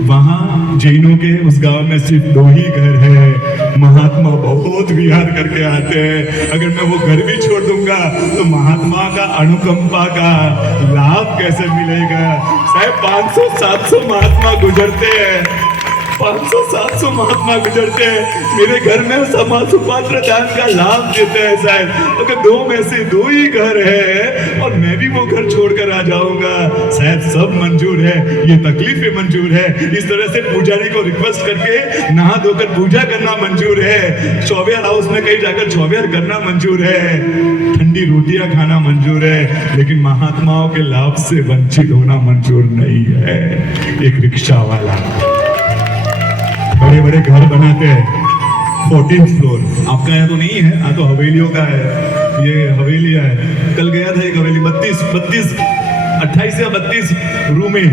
वहां जैनों के उस गांव में सिर्फ 2 ही घर है। महात्मा बहुत विहार करके आते हैं। अगर मैं वो घर भी छोड़ दूंगा तो महात्मा का अनुकंपा का लाभ कैसे मिलेगा? साहब 500-700 महात्मा गुजरते हैं, 500-700 महात्मा गुजरते हैं मेरे घर में, समाज सुपात्र दान का लाभ देते हैं। साहब अगर 2 में से 2 ही घर है और मैं भी वो घर छोड़कर आ जाऊंगा, साहब सब मंजूर है, ये तकलीफें मंजूर है। इस तरह से पुजारी को रिक्वेस्ट करके नहा धोकर पूजा करना मंजूर है, चौबियार हाउस में कहीं जाकर चौबियार करना मंजूर है, ठंडी रोटियां खाना मंजूर है, लेकिन महात्माओं के लाभ से वंचित होना मंजूर नहीं है। एक रिक्शा वाला बड़े बड़े घर बनाते हैं, 14th फ्लोर। आपका यहाँ तो नहीं है, यहाँ तो हवेलियों का है, ये हवेलियाँ है। कल गया था एक हवेली, 28 या 32 रूमें।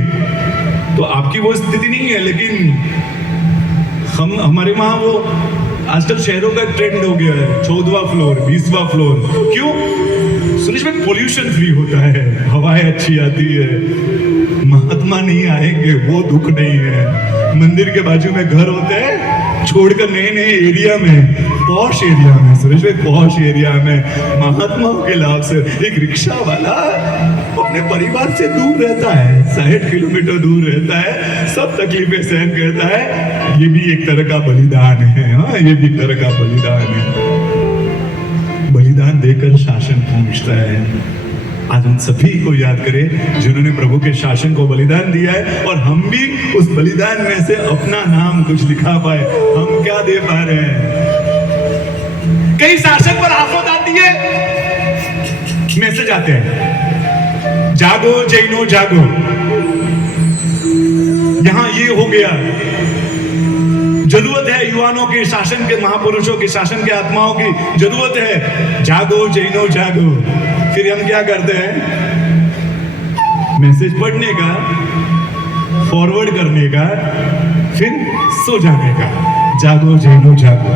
तो आपकी वो स्थिति नहीं है, लेकिन हमारे वहाँ वो आजकल शहरों का ट्रेंड हो गया है, 14वां फ्लोर, 20वां फ्लोर। क्यों? सुनिश्चित में पोल्यूशन फ्री होता है, हवाएं अच्छी आती है। महात्मा नहीं आएंगे वो दुख नहीं है। मंदिर के बाजू में घर होते हैं, छोड़कर नए नए एरिया में, पॉश एरिया में, सुरेश भाई पॉश एरिया में महात्माओं के लाभ से एक रिक्शा वाला अपने परिवार से दूर रहता है, 60 किलोमीटर दूर रहता है, सब तकलीफें सहन करता है। ये भी एक तरह का बलिदान है। हाँ, ये भी एक तरह का बलिदान है। बलिदान देकर शासन पहुंचता है। आज उन सभी को याद करें जिन्होंने प्रभु के शासन को बलिदान दिया है, और हम भी उस बलिदान में से अपना नाम कुछ लिखा पाए। हम क्या दे पा रहे हैं? कई शासन पर आफत आती है, मैसेज आते हैं, जागो जैनो जागो। यहां ये हो गया, जरूरत है युवाओं के शासन के, महापुरुषों के शासन के, आत्माओं की जरूरत है। जागो जैनो जागो। फिर हम क्या करते हैं? मैसेज पढ़ने का, फॉरवर्ड करने का, फिर सो जाने का। जागो जैनो जागो।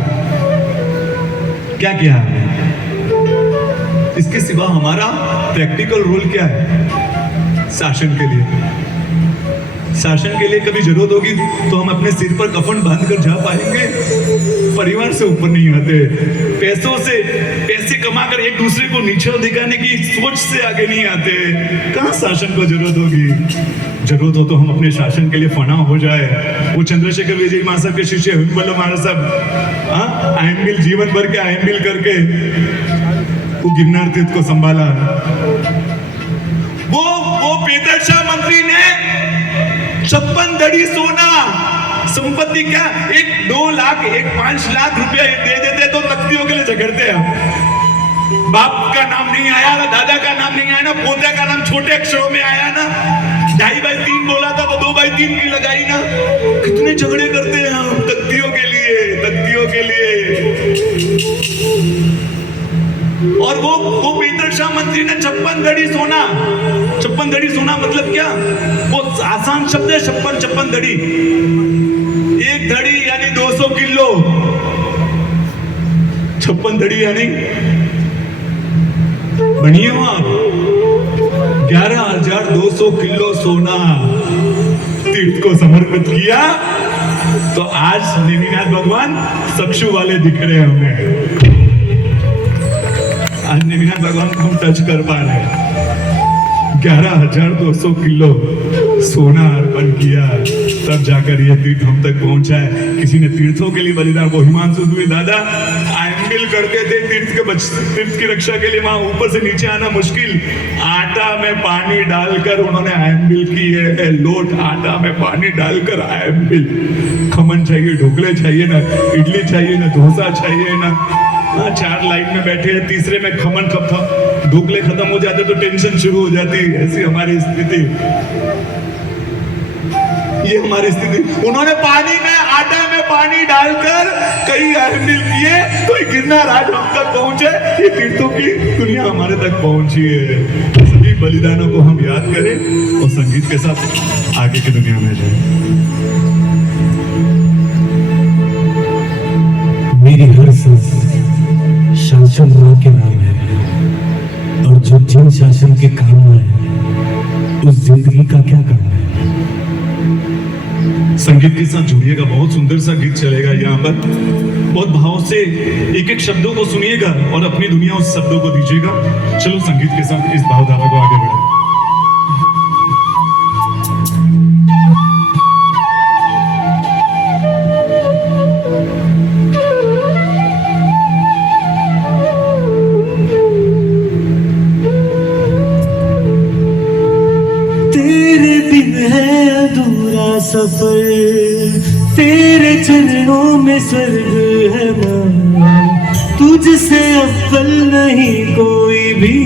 क्या किया हमने? इसके सिवा हमारा प्रैक्टिकल रोल क्या है शासन के लिए? शासन के लिए कभी जरूरत होगी तो हम अपने सिर पर कफन बांधकर जा पाएंगे? परिवार से ऊपर नहीं आते, पैसों से, पैसे कमाकर एक दूसरे को नीचा दिखाने की सोच से आगे नहीं आते। कहां शासन को जरूरत होगी? जरूरत हो तो हम अपने शासन के लिए फना हो जाए। वो चंद्रशेखर विजय महाराज के शिष्य वल्लभ महाराज साहब आयनबिल, जीवन भर के आयनबिल करके वो गिरनार तीर्थ को संभाला। वो पेदरशाह मंत्री ने 56 दड़ी सोना संपत्ति, क्या 1-2 लाख 1-5 लाख रुपया दे देते तो तख्तियों के लिए झगड़ते हैं। बाप का नाम नहीं आया ना, दादा का नाम नहीं आया ना, पोते का नाम छोटे अक्षरों में आया ना, 2.5/3 बोला था तो 2/3 की लगाई ना। कितने झगड़े करते हैं हम तख्तियों के लिए, तख्तियों के लिए। और वो पेदरशाह मंत्री ने 56 दड़ी सोना, 56 दड़ी सोना मतलब क्या? वो आसान शब्द है, 56 दड़ी। एक दड़ी यानी 200 किलो, 56 दड़ी यानी बनिए हो आप, 11,200 किलो सोना तीर्थ को समर्पित किया। तो आज नेमिनाथ भगवान चक्षु वाले दिख रहे हैं हमें। आज नेमिनाथ भगवान को हम टच कर पा रहे हैं। 11,200 किलो सोना अर्पण किया, तब जाकर ये तीर्थ हम तक पहुंचा है। किसी ने तीर्थों के लिए बलिदान, वो हिमांशु दुबे दादा आयनबिल करते थे तीर्थ की रक्षा के लिए, वहां ऊपर से नीचे आना मुश्किल, आटा में पानी डालकर उन्होंने आयनबिल की है। लोट आटा में पानी डालकर आयनबिल। खमन चाहिए, ढोकले चाहिए ना, इडली चाहिए ना, डोसा चाहिए ना। 4 लाइन में बैठे हैं, तीसरे में खमन खत्म, ढोकले खत्म हो जाते तो टेंशन शुरू हो जाती। ऐसी हमारी स्थिति, ये हमारी स्थिति। उन्होंने पानी में, आटा में पानी डालकर कई आयनबिल किए तो गिरनार आज हम तक पहुंचे। ये तीर्थों की दुनिया हमारे तक पहुंची है। सभी बलिदानों को हम याद करें और संगीत के साथ आगे की दुनिया में जाए। मेरी हर सांस शासन माँ के नाम है, और जो जिन शासन के काम है उस जिंदगी का क्या काम है? संगीत के साथ जुड़िएगा, बहुत सुंदर सा गीत चलेगा यहाँ पर। बहुत भाव से एक एक शब्दों को सुनिएगा और अपनी दुनिया उस शब्दों को दीजिएगा। चलो संगीत के साथ इस भावधारा को आगे बढ़ाएं। सफर तेरे चरणों में स्वर्ग है माँ, तुझसे अव्वल नहीं कोई भी,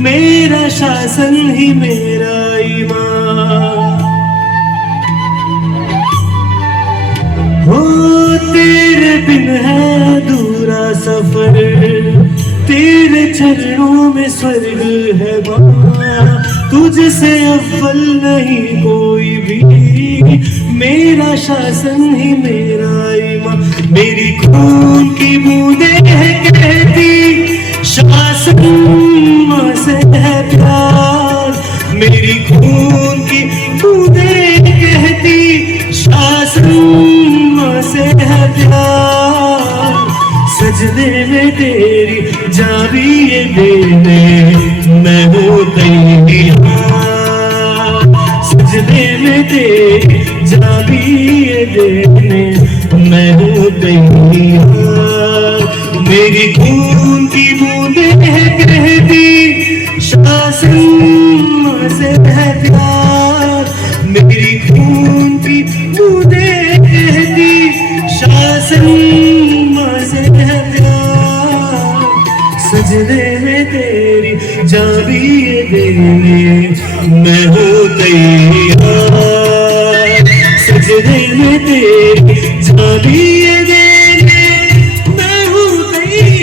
मेरा शासन ही मेरा ईमान। हो तेरे बिन है अधूरा सफर, तेरे चरणों में स्वर्ग है माँ, तुझसे अव्वल नहीं कोई भी, मेरा शासन ही मेरा ईमान। मेरी खून की बूंदें है कहती शासन माँ से है प्यार, मेरी खून की बूंदें कहती शासन माँ से है प्यार, सजदे में तेरी जा भी ये देने मैं हूँ तैयार, सजदे में तेरी जा भी ये देने मैं हूँ तैयार। मेरी खून की बूंदें कहती शासन से है प्यार, मेरी खून की बूंदें कहती शासन से है प्यार, सजदे में तेरी जा भी ये देने मैं हूँ तैयार, सजदे में तेरी जा भी ये देने मैं हूँ तैयार।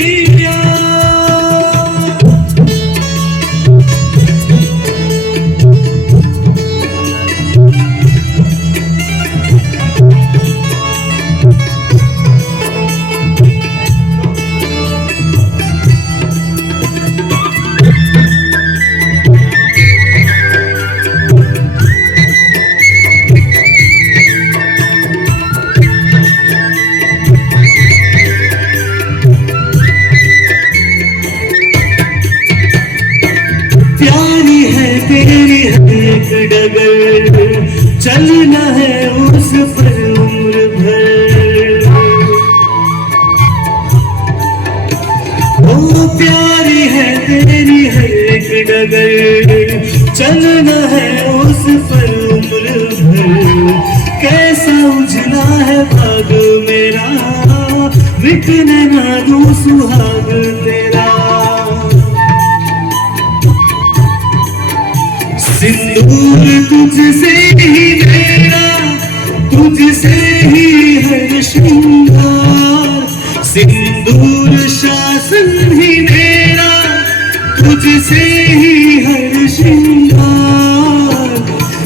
प्यारी है तेरी हर एक डगर, चलना है उस पर उम्र भर। ओ प्यारी है तेरी हर एक डगर, चलना है उस पर उम्र भर। कैसा उजला है भाग मेरा, बिकने ना दूं सुहाग तेरा। सिंदूर तुझसे ही मेरा, तुझसे ही हर श्रृंगार, सिंदूर शासन ही मेरा, तुझसे ही हर श्रृंगार।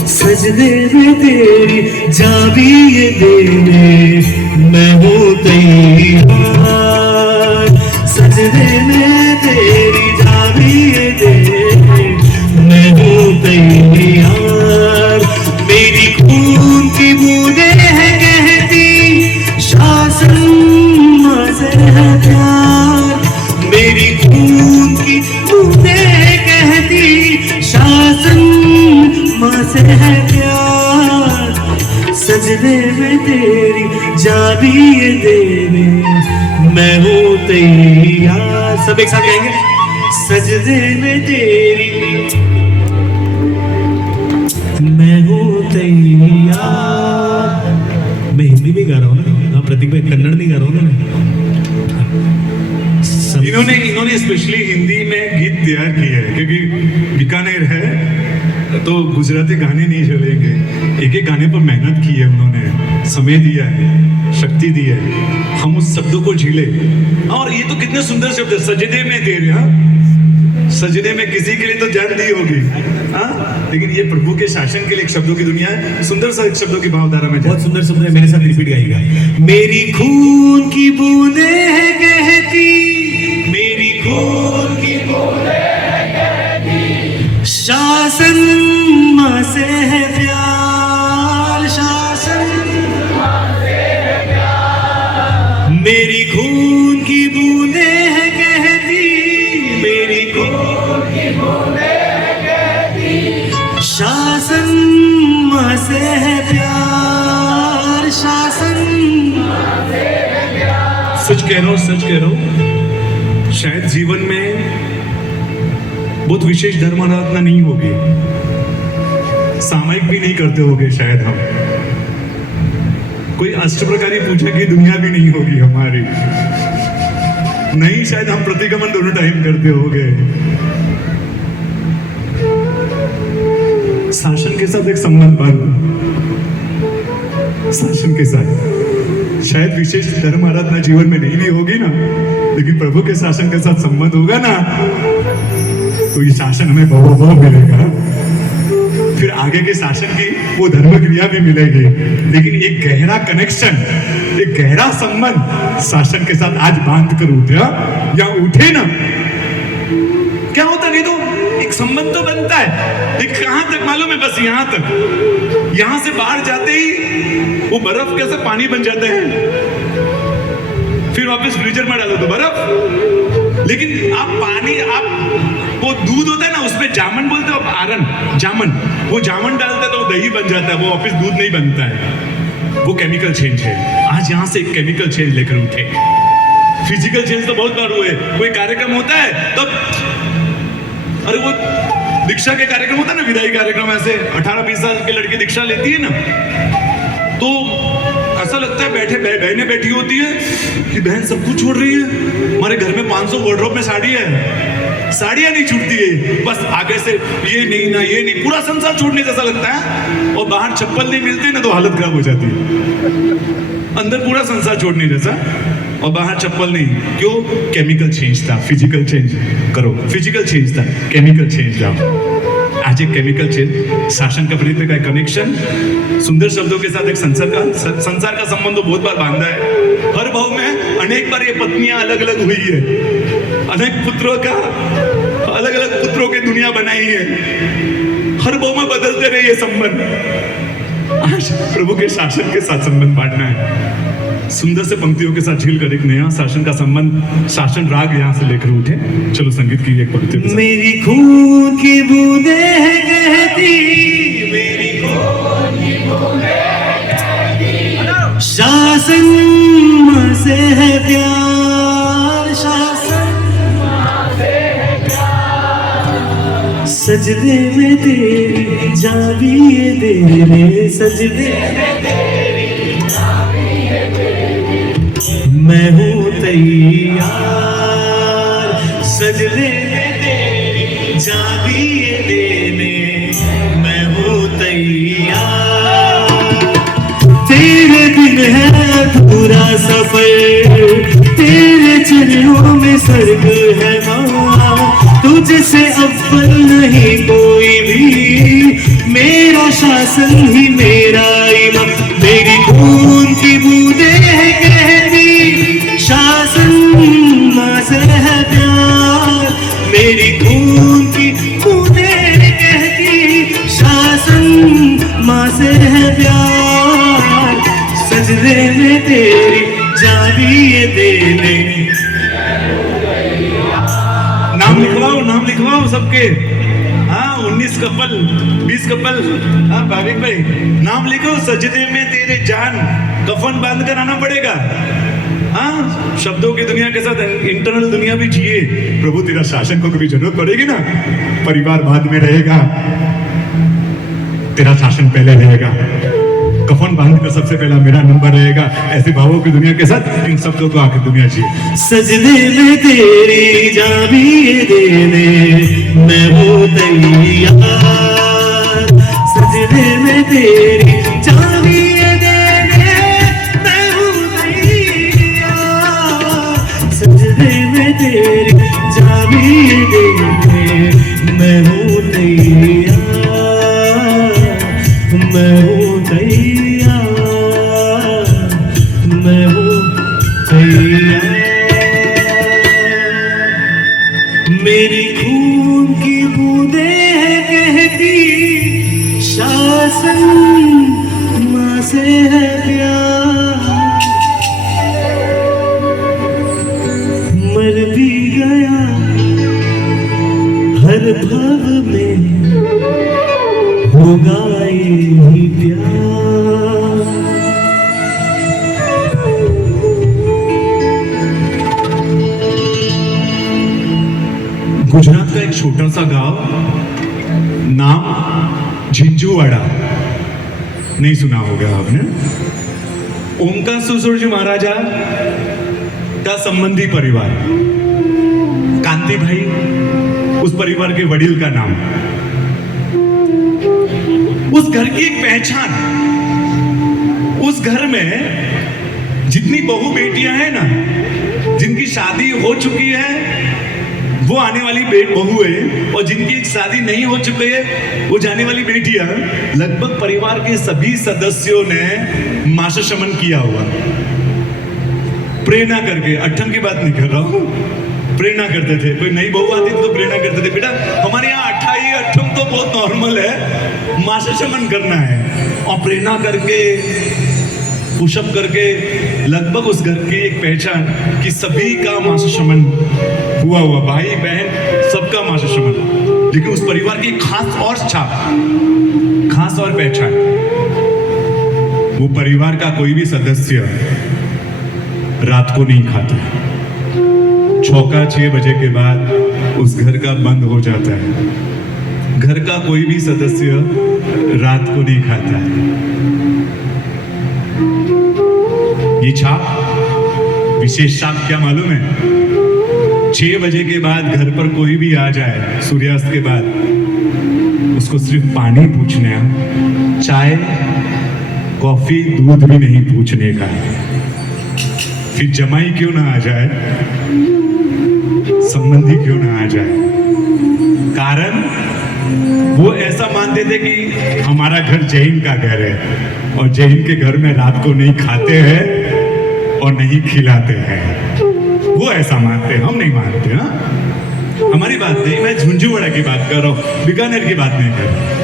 सजदे में तेरी जा भी ये देने मैं हूँ तैयार, सजदे में तेरी जा भी ये देने मैं हूँ तैयार। मेरी खून की बूंदें है कहती शासन से है प्यार, मेरी खून की बूंदें कहती शासन से है प्यार। सजदे में तेरी जा भी ये देने मैं हूँ तैयार। सब एक साथ कहेंगे, सजदे में तेरी मैं हूँ तैयार। मैं हिंदी में गा रहा हूँ ना, हाँ प्रतीक भाई कन्नड़ नहीं गा रहा हूँ ना। इन्होंने स्पेशली हिंदी में गीत तैयार किए हैं क्योंकि बीकानेर है तो गुजराती गाने नहीं चलेंगे। एक एक गाने पर मेहनत की है उन्होंने, समय दिया है, शक्ति दी है, हम उस शब्दों को झीले। और ये तो कितने सुंदर शब्द है, सजदे में तेरे, हाँ सजदे में किसी के लिए तो जान दी होगी, हाँ लेकिन ये प्रभु के शासन के लिए एक शब्दों की दुनिया है। सुंदर सा शब्दों की भावधारा में, बहुत सुंदर शब्द है, मेरे साथ रिपीट गाइएगा। मेरी खून की बूंदें है कहती, मेरी खून की बूंदें है कहती शासन से है प्यार, शासन से है प्यार। मेरी खून की बूंदें है कहती, मेरी खून की बूंदें है कहती शासन से है प्यार, शासन से है प्यार। सच कह रहा हूँ, सच कह रहा हूँ, शायद जीवन में बहुत विशेष धर्म आराधना नहीं होगी, सामायिक भी नहीं करते होंगे शायद हम, कोई अष्टप्रकारी पूजा की दुनिया भी नहीं होगी हमारी, नहीं शायद हम प्रतिगमन दोनों टाइम करते होंगे। शासन के साथ एक संबंध बन, शासन के साथ शायद विशेष धर्म आराधना जीवन में नहीं भी होगी ना, लेकिन प्रभु के शासन के साथ संबंध होगा ना तो ये शासन हमें बहु मिलेगा, फिर आगे के शासन की वो धर्म क्रिया भी मिलेगी। लेकिन एक गहरा कनेक्शन, एक गहरा संबंध शासन के साथ आज बांध कर उठा या उठे ना, क्या होता नहीं तो एक संबंध तो बनता है, लेकिन कहां तक मालूम है, बस यहां तक, यहां से बाहर जाते ही वो बर्फ कैसे पानी बन जाते हैं, फिर वापस फ्रीजर में डालो तो बर्फ। लेकिन आप पानी, आप वो दूध होता है ना, उसमें जामन बोलते हो, आरन जामन, वो जामन डालते हैं तो वो दही बन जाता है, वो वापस दूध नहीं बनता है। वो केमिकल चेंज है। आज यहाँ से एक केमिकल चेंज लेकर उठे। फिजिकल चेंज तो बहुत बार हुए। कोई कार्यक्रम होता है तब, अरे वो दीक्षा के कार्यक्रम होता है ना, विदाई कार्यक्रम, ऐसे 18-20 साल की लड़की दीक्षा लेती है ना, तो ऐसा लगता है बैठे बहनें बैठी होती है कि बहन सब कुछ छोड़ रही है। हमारे घर में 500 वार्डरोब में साड़ी है, साड़ियां नहीं छूटती है, बस आगे से ये नहीं ना ये नहीं, पूरा संसार छोड़ने जैसा लगता है। और बाहर चप्पल नहीं मिलते ना तो हालत खराब हो जाती है। अंदर पूरा संसार छोड़ने जैसा और बाहर चप्पल नहीं। क्यों? केमिकल चेंज था। फिजिकल चेंज करो, फिजिकल चेंज था, केमिकल चेंज लाओ। आज एक केमिकल चेंज, शासन का प्रीति का कनेक्शन, सुंदर शब्दों के साथ एक संसार का संबंध तो बहुत बार बांधा है। हर भाव में अनेक बार ये पत्नियां अलग अलग हुई है, अनेक पुत्रों का अलग अलग पुत्रों की दुनिया बनाई है। हर भाव में बदलते रहे ये संबंध। आज प्रभु के शासन के साथ संबंध बांटना है। सुंदर से पंक्तियों के साथ झील कर एक नया शासन का संबंध, शासन राग यहाँ से लेकर उठे। चलो संगीत की एक पंक्ति। मेरी खून की बूंदें कहती, मेरी खून की बूंदें कहती, शासन से है प्यार, शासन से है प्यार। सजदे में तेरी जाबिए दे रे, सजदे में तेरी जाबिए दे, मैं हूँ तैयार। सजदे में तेरी जाबिए देने, मैं हूँ तैयार। तेरे दिन है पूरा सफर, तेरे चरणों में स्वर्ग है माँ। तुझसे अव्वल नहीं कोई भी, मेरा शासन ही मेरा ईमान। मेरी खून की बूंदें कहती, शासन माँ से है प्यार। मेरी खून की बूंदें कहती, शासन माँ से है प्यार। सजदे में तेरी जाबिए देने। नाम लिखवाओ सबके। हाँ, 19 कपल 20 कपल। हाँ भाविक भाई, नाम लिखो। सजदे में तेरे जान कफन बांध कर आना पड़ेगा। हाँ, शब्दों की दुनिया के साथ इंटरनल दुनिया भी जिए। प्रभु तेरा शासन को कभी जरूरत पड़ेगी ना, परिवार बाद में रहेगा, तेरा शासन पहले रहेगा। कफन बांध कर सबसे पहला मेरा नंबर रहेगा। ऐसे भावों की दुनिया के साथ इन शब्दों को आकर दुनिया जिए। सजदे में तेरी जाबिए देने, मैं हूँ तैयार। सजदे में तेरी जाबिए देने, मैं हूँ तैयार। सजदे में तेरी जाबिए देने, मैं हूँ तैयार। मैं हूँ तैयार, मैं हूँ तैयार। मेरी खून की बूंदें कहती, शासन माँ से है प्यार। मर भी गया हर भाव में, होगा यही प्यार। गुजरात का एक छोटा सा गांव, नाम झिंझुवाड़ा, नहीं सुना होगा आपने। ओमकार सुसुर जी महाराजा का संबंधी परिवार, कांति भाई उस परिवार के वडील का नाम। उस घर की एक पहचान, उस घर में जितनी बहू बेटियां हैं ना, जिनकी शादी हो चुकी है वो आने वाली बहू है, और जिनकी शादी नहीं हो चुकी है वो जाने वाली बेटियां, लगभग परिवार के सभी सदस्यों ने माशा शमन किया हुआ। प्रेरणा करके, अट्ठम की बात नहीं कर रहा हूं, प्रेरणा करते थे। कोई नई बहू आती थी तो प्रेरणा करते थे, बेटा हमारे यहाँ अट्ठाई अट्ठम तो बहुत नॉर्मल है, माशा शमन करना है। और प्रेरणा करके पुशअप करके लगभग उस घर की एक पहचान कि सभी का मासूशमन हुआ भाई बहन सबका मासूशमन, लेकिन उस परिवार की एक खास और छाप, खास और पहचान। वो परिवार का कोई भी सदस्य रात को नहीं खाता, चौका 6 बजे के बाद उस घर का बंद हो जाता है। घर का कोई भी सदस्य रात को नहीं खाता है। ये छाप, विशेष छाप क्या मालूम है? 6 बजे के बाद घर पर कोई भी आ जाए सूर्यास्त के बाद, उसको सिर्फ पानी पूछने, चाय कॉफी दूध भी नहीं पूछने का। फिर जमाई क्यों ना आ जाए, संबंधी क्यों ना आ जाए, कारण वो ऐसा मानते थे कि हमारा घर जैन का घर है और जैन के घर में रात को नहीं खाते हैं और नहीं खिलाते हैं। वो ऐसा मानते हैं, हम नहीं मानते। ना हमारी बात नहीं, मैं झुंझुवाड़ा की बात कर रहा हूँ, बीकानेर की बात नहीं कर रहा।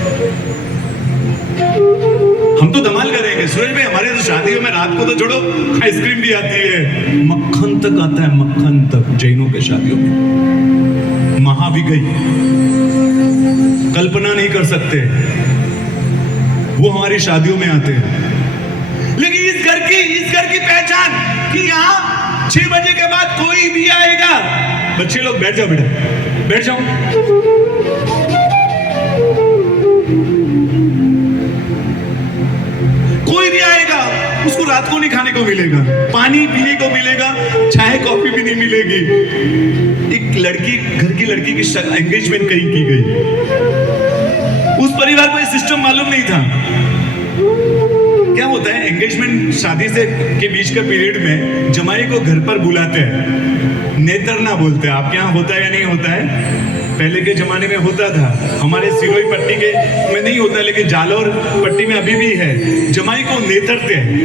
हम तो धमाल करेंगे सूरज भाई, हमारे तो शादियों में रात को तो छोड़ो आइसक्रीम भी आती है, मक्खन तक आता है, मक्खन तक। जैनों के शादियों में महाविगई, कल्पना नहीं कर सकते, वो हमारी शादियों में आते हैं। लेकिन इस घर की पहचान कि यहाँ 6 बजे के बाद कोई भी आएगा। बच्चे लोग बैठ जाओ बेटा, बैठ जाओ। कोई भी आएगा उसको रात को नहीं खाने को मिलेगा, पानी पीने को मिलेगा, चाय कॉफी भी नहीं मिलेगी। एक लड़की, घर की लड़की की एंगेजमेंट कहीं की गई, उस परिवार को ये सिस्टम मालूम नहीं था। क्या होता है एंगेजमेंट, शादी से के बीच का पीरियड में जमाई को घर पर बुलाते हैं, नेतरना बोलते हैं। आपके यहाँ होता है या नहीं होता है? पहले के जमाने में होता था, हमारे सिरोही पट्टी के में नहीं होता, लेकिन जालौर पट्टी में अभी भी है। जमाई को नेतरते हैं,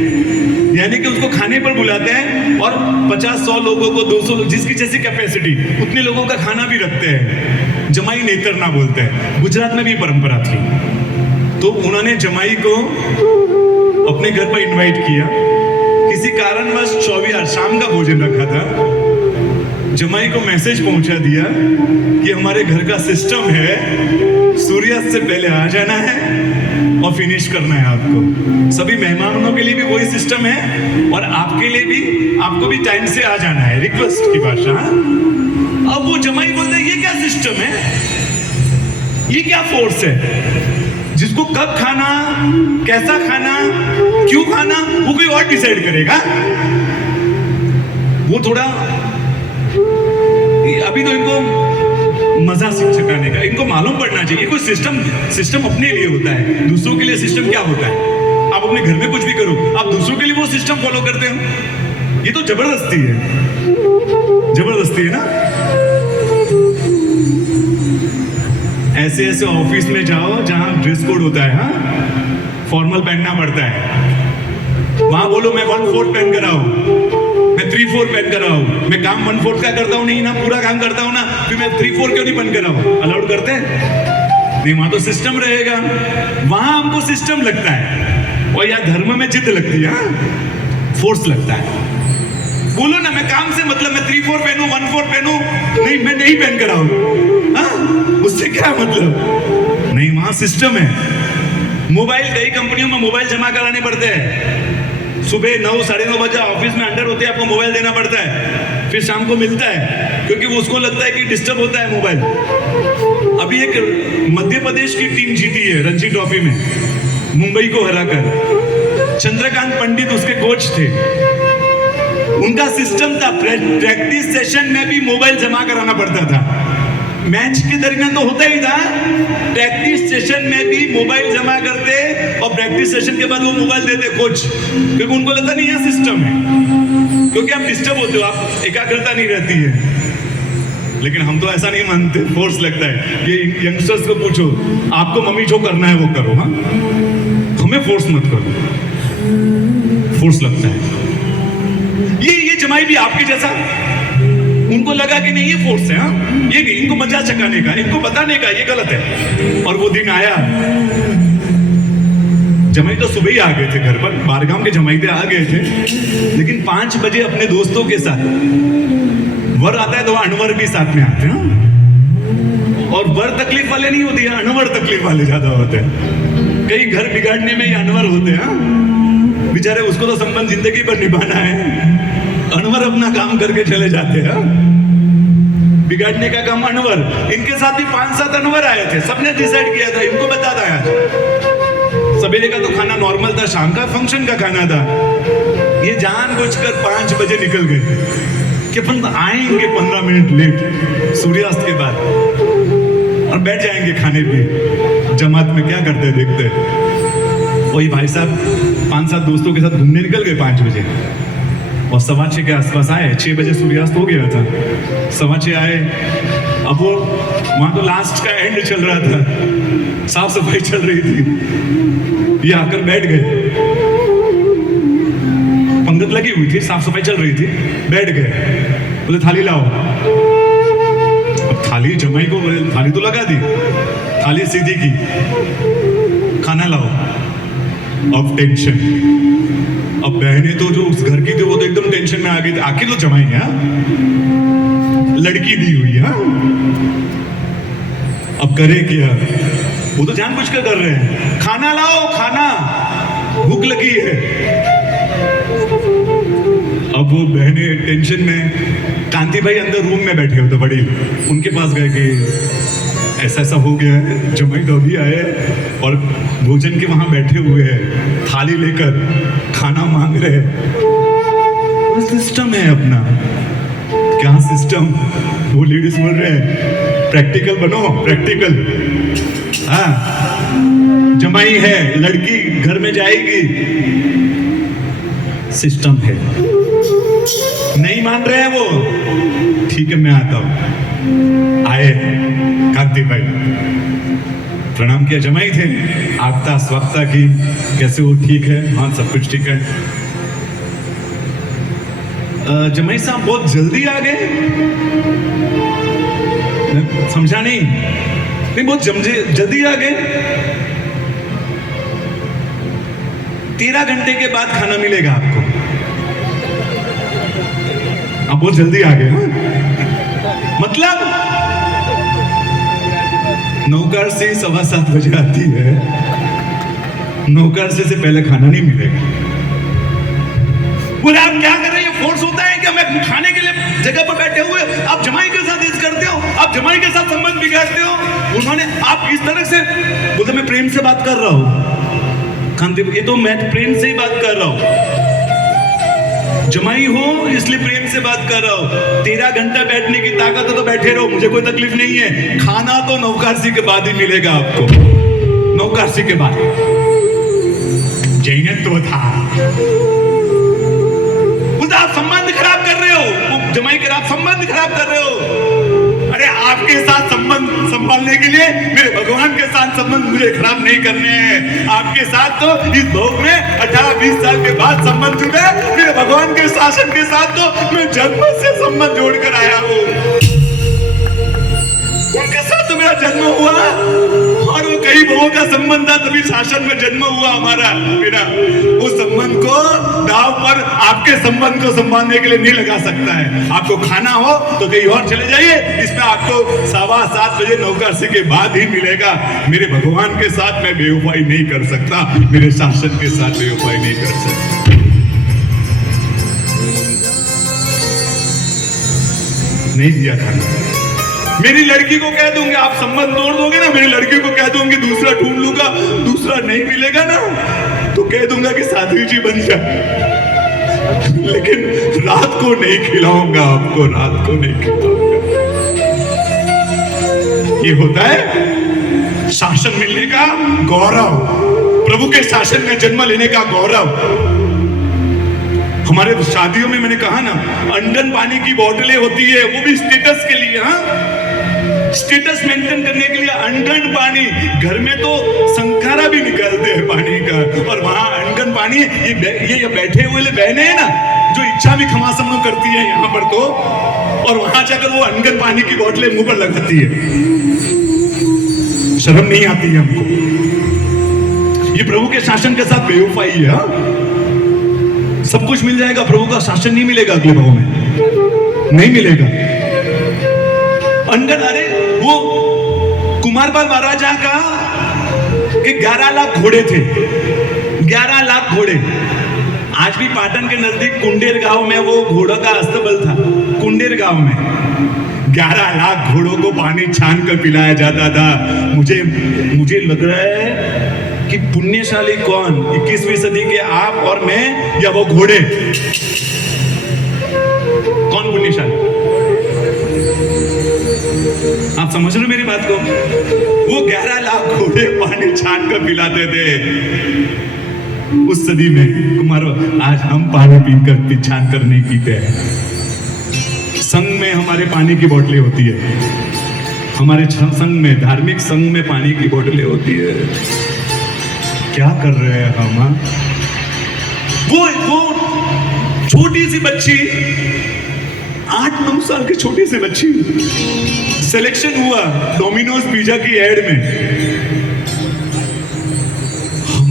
यानी कि उसको खाने पर बुलाते हैं और 50-100 लोगों को, 200 जिसकी जैसी कैपेसिटी उतने लोगों का खाना भी रखते हैं। जमाई नेतरना बोलते हैं। गुजरात में भी परंपरा थी, तो उन्होंने जमाई को अपने घर पर इनवाइट किया। किसी कारणवश 24 शाम का भोजन रखा था, जमाई को मैसेज पहुंचा दिया कि हमारे घर का सिस्टम है, सूर्यास्त से पहले आ जाना है और फिनिश करना है आपको। सभी मेहमानों के लिए भी वही सिस्टम है और आपके लिए भी, आपको भी टाइम से आ जाना है, रिक्वेस्ट की भाषा। अब वो जमाई बोलते हैं ये क्या सिस्टम है, ये क्या फोर्स है, जिसको कब खाना, कैसा खाना, क्यों खाना, वो कोई और डिसाइड करेगा। वो थोड़ा, अभी तो इनको मजा सिखाने का, इनको मालूम पड़ना चाहिए कोई सिस्टम अपने लिए होता है, दूसरों के लिए सिस्टम क्या होता है। आप अपने घर में कुछ भी करो, आप दूसरों के लिए वो सिस्टम फॉलो करते हो, ये तो जबरदस्ती है, जबरदस्ती है ना। ऐसे ऑफिस में जाओ जहां ड्रेस कोड होता है, हाँ फॉर्मल पहनना पड़ता है, वहां बोलो मैं 1/4 पहन कर आऊं, मैं 3/4 पहन कर आऊं, मैं काम 1/4 का करता हूं, नहीं ना पूरा काम करता हूं ना, फिर मैं 3/4 क्यों नहीं पहन कर आऊं? अलाउड करते हैं नहीं, वहां तो सिस्टम रहेगा, वहां हमको सिस्टम लगता है। और यहाँ धर्म में जिद लगती है, फोर्स लगता है। बोलो ना मैं काम से मतलब मैं 3/4 पहनूं, 1/4 पहनूं, नहीं मैं नहीं पहन कर आऊं, हाँ उससे क्या मतलब? नहीं, वहां सिस्टम है। मोबाइल, कई कंपनियों में मोबाइल जमा कराने पड़ते हैं, सुबह 9 साढ़े 9 बजे ऑफिस में अंडर होते हैं, आपको मोबाइल देना पड़ता है, फिर शाम को मिलता है, क्योंकि वो उसको लगता है कि डिस्टर्ब होता है मोबाइल। अभी एक मध्य प्रदेश की टीम जीती है रणजी ट्रॉफी में, मुंबई को हराकर। चंद्रकांत पंडित उसके कोच थे, उनका सिस्टम था प्रैक्टिस सेशन में भी मोबाइल जमा कराना पड़ता था। मैच के दरमियान तो होता ही था, प्रैक्टिस सेशन में भी मोबाइल जमा करते और प्रैक्टिस सेशन के बाद वो मोबाइल देते कोच, क्योंकि उनको लगता नहीं यह सिस्टम है, क्योंकि आप डिस्टर्ब होते हो, आप एकाग्रता नहीं रहती है। लेकिन हम तो ऐसा नहीं मानते, फोर्स लगता है। ये यंगस्टर्स को पूछो, आपको मम्मी जो करना है वो करो, हाँ हमें फोर्स मत करो, फोर्स लगता है। ये जमाई भी आपके जैसा, उनको लगा कि नहीं ये फोर्स है, हाँ ये नहीं, इनको मजा चकाने का, इनको बताने का ये गलत है। और वो दिन आया जमाई तो सुबह ही आ गए थे घर पर, बारगाम के जमाई आ गए थे, लेकिन 5 बजे अपने दोस्तों के साथ, वर आता है तो अनवर भी साथ में आते हैं, और वर तकलीफ वाले नहीं होते हैं, अनवर तकलीफ वाले ज्यादा होते हैं। कई घर बिगाड़ने में ये अनवर होते हैं, बेचारे उसको तो संबंध जिंदगी पर निभाना है, अनवर अपना काम करके चले जाते हैं, बिगाड़ने का काम अनवर। इनके साथ भी 5-7 अनवर आए थे, सबने डिसाइड किया था इनको बताता है आज। सवेरे का तो खाना नॉर्मल था, शाम का फंक्शन का खाना था, ये जानबूझकर 5 बजे निकल गए कि अपन आएंगे 15 मिनट लेट सूर्यास्त के बाद और बैठ जाएंगे खाने पे। जमात में क्या करते हैं देखते हैं। वही भाई साहब 5-7 दोस्तों के साथ घूमने निकल गए 5 बजे, और 6:15 के आसपास आए। 6 बजे सूर्यास्त हो गया था, 6:15 आए। अब वो वहां तो लास्ट का एंड चल रहा था, साफ सफाई चल रही थी, ये आकर बैठ गए, पंगत लगी हुई थी, साफ सफाई चल रही थी, बैठ गए। बोले थाली लाओ। अब थाली जमाई को बोले थाली तो लगा दी, थाली सीधी की, खाना लाओ। अब टेंशन, अब बहनें तो जो उस घर की थी वो तो एकदम टेंशन में आ गई थी, आखिर तो जमाई है, लड़की दी हुई है, अब करे क्या, वो तो जानबूझकर कर रहे हैं, खाना लाओ खाना, भूख लगी है। अब वो बहनें टेंशन में, कांति भाई अंदर रूम में बैठे होते बड़ी, उनके पास गए कि ऐसा ऐसा हो गया है, जमाई तो अभी आए और भोजन के वहां बैठे हुए हैं, थाली लेकर खाना मांग रहे हैं। सिस्टम है अपना, क्या सिस्टम, वो लेडीज बोल रहे हैं प्रैक्टिकल बनो, प्रैक्टिकल। हाँ, जमाई है, लड़की घर में जाएगी, सिस्टम है। नहीं मान रहे हैं वो, ठीक है मैं आता हूं। आए कांति भाई, प्रणाम किया, जमाई थे, आगता स्वागता की, कैसे वो ठीक है, हाँ सब कुछ ठीक है। जमाई साहब बहुत जल्दी आ गए, समझा नहीं, बहुत जल्दी आ गए। 13 घंटे के बाद खाना मिलेगा आपको। आप बहुत जल्दी आ गए, हाँ? मतलब नौकरसी 7:15 बजे आती है, नौकरसी से पहले खाना नहीं मिलेगा। बोले आप क्या कर रहे हैं, फोर्स होता है कि हमें खाने के लिए जगह पर बैठे हुए आप जमाई के साथ ऐसे करते हो, आप जमाई के साथ संबंध बिगाड़ते हो। उन्होंने आप इस तरह से बोलते, मैं प्रेम से बात कर रहा हूँ कांति, ये तो मैं प्रेम से ही बात कर रहा हूँ, जमाई हो इसलिए प्रेम से बात कर रहा हूं। 13 घंटा बैठने की ताकत है तो बैठे रहो, मुझे कोई तकलीफ नहीं है। खाना तो नौकरसी के बाद ही मिलेगा आपको, नौकरसी के बाद। जैनत तो था, आप संबंध खराब कर रहे हो, जमाई के साथ संबंध खराब कर रहे हो। अरे आपके साथ संबंध संभालने के लिए मेरे भगवान के साथ संबंध मुझे खराब नहीं करने हैं। आपके साथ तो इस भोग में 18-20 साल के बाद संबंध जुड़े, मेरे भगवान के शासन के साथ तो मैं जन्म से संबंध जोड़कर आया हूँ। उनके साथ तो मेरा जन्म हुआ और वो कई भोगों का संबंध था, तभी शासन में जन्म हुआ हमारा। मेरा उस संबंध को दाव पर आपके संबंध को संभालने के लिए नहीं लगा सकता है। आपको खाना हो तो कहीं और चले जाइए, इसमें आपको 7:15 बजे नौकरसी के बाद ही मिलेगा। मेरे भगवान के साथ मैं बेवफाई नहीं कर सकता, मेरे शासन के साथ बेवफाई नहीं कर सकता। नहीं दिया खाना। मेरी लड़की को कह दूंगी आप संबंध तोड़ दोगे ना, मेरी लड़की को कह दूंगी दूसरा ढूंढ लूंगा, दूसरा नहीं मिलेगा ना तो कह दूंगा कि साध्वी जी बन जा, लेकिन रात को नहीं खिलाऊंगा आपको, रात को नहीं खिलाऊंगा। ये होता है शासन मिलने का गौरव, प्रभु के शासन में जन्म लेने का गौरव। हमारे शादियों में मैंने कहा ना, अंडन पानी की बोतलें होती है, वो भी स्टेटस के लिए, हाँ स्टेटस मेंटेन करने के लिए अंडन पानी। घर में तो संखारा भी निकालते हैं पानी का, और वहां अंडन पानी ये बैठे हुए बहने हैं ना जो इच्छा भी खमासम करती है यहाँ पर तो, और वहां जाकर वो अंडन पानी की बोतलें मुंह पर लगाती है। शर्म नहीं आती है हमको। ये प्रभु के शासन के साथ बेवफाई है। हाँ? सब कुछ मिल जाएगा, प्रभु का शासन नहीं मिलेगा अगले भाव में, नहीं मिलेगा। अंगद, अरे वो कुमारपाल महाराजा का 11 लाख घोड़े थे, 11 लाख घोड़े। आज भी पाटन के नजदीक कुंडेर गांव में वो घोड़ों का अस्तबल था। कुंडेर गांव में 11 लाख घोड़ों को पानी छान कर पिलाया जाता था। मुझे लग रहा है कि पुण्यशाली कौन, 21वीं सदी के आप और मैं या वो घोड़े? कौन पुण्यशाली? आप समझ रहे हो मेरी बात को? वो 11 लाख घोड़े पानी छान कर पिलाते थे उस सदी में। कुमार, आज हम पानी पीकर छान कर नहीं पीते हैं। संघ में हमारे पानी की बोतलें होती है, हमारे संघ में, धार्मिक संघ में पानी की बोतलें होती है। क्या कर रहे हैं हम? वो छोटी सी बच्ची, 8-9 साल की छोटी सी बच्ची, सिलेक्शन हुआ डोमिनोज पिज्जा की एड में।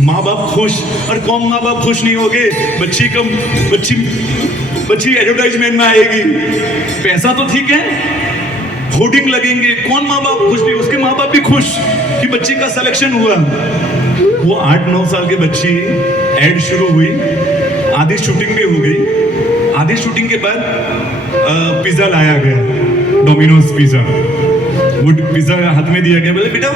माँ बाप खुश, और कौन माँ बाप खुश नहीं होगे? बच्ची एडवर्टाइजमेंट में आएगी, पैसा तो ठीक है, होर्डिंग लगेंगे, कौन माँ बाप खुश नहीं? उसके माँ बाप भी खुश कि बच्ची का सिलेक्शन हुआ। वो 8-9 साल की बच्ची, एड शुरू हुई, आधी शूटिंग भी हो गई। आधी शूटिंग के बाद पिज्जा लाया गया, डोमिनोज पिज्जा। वो पिज्जा हाथ में दिया गया, बोले बेटा,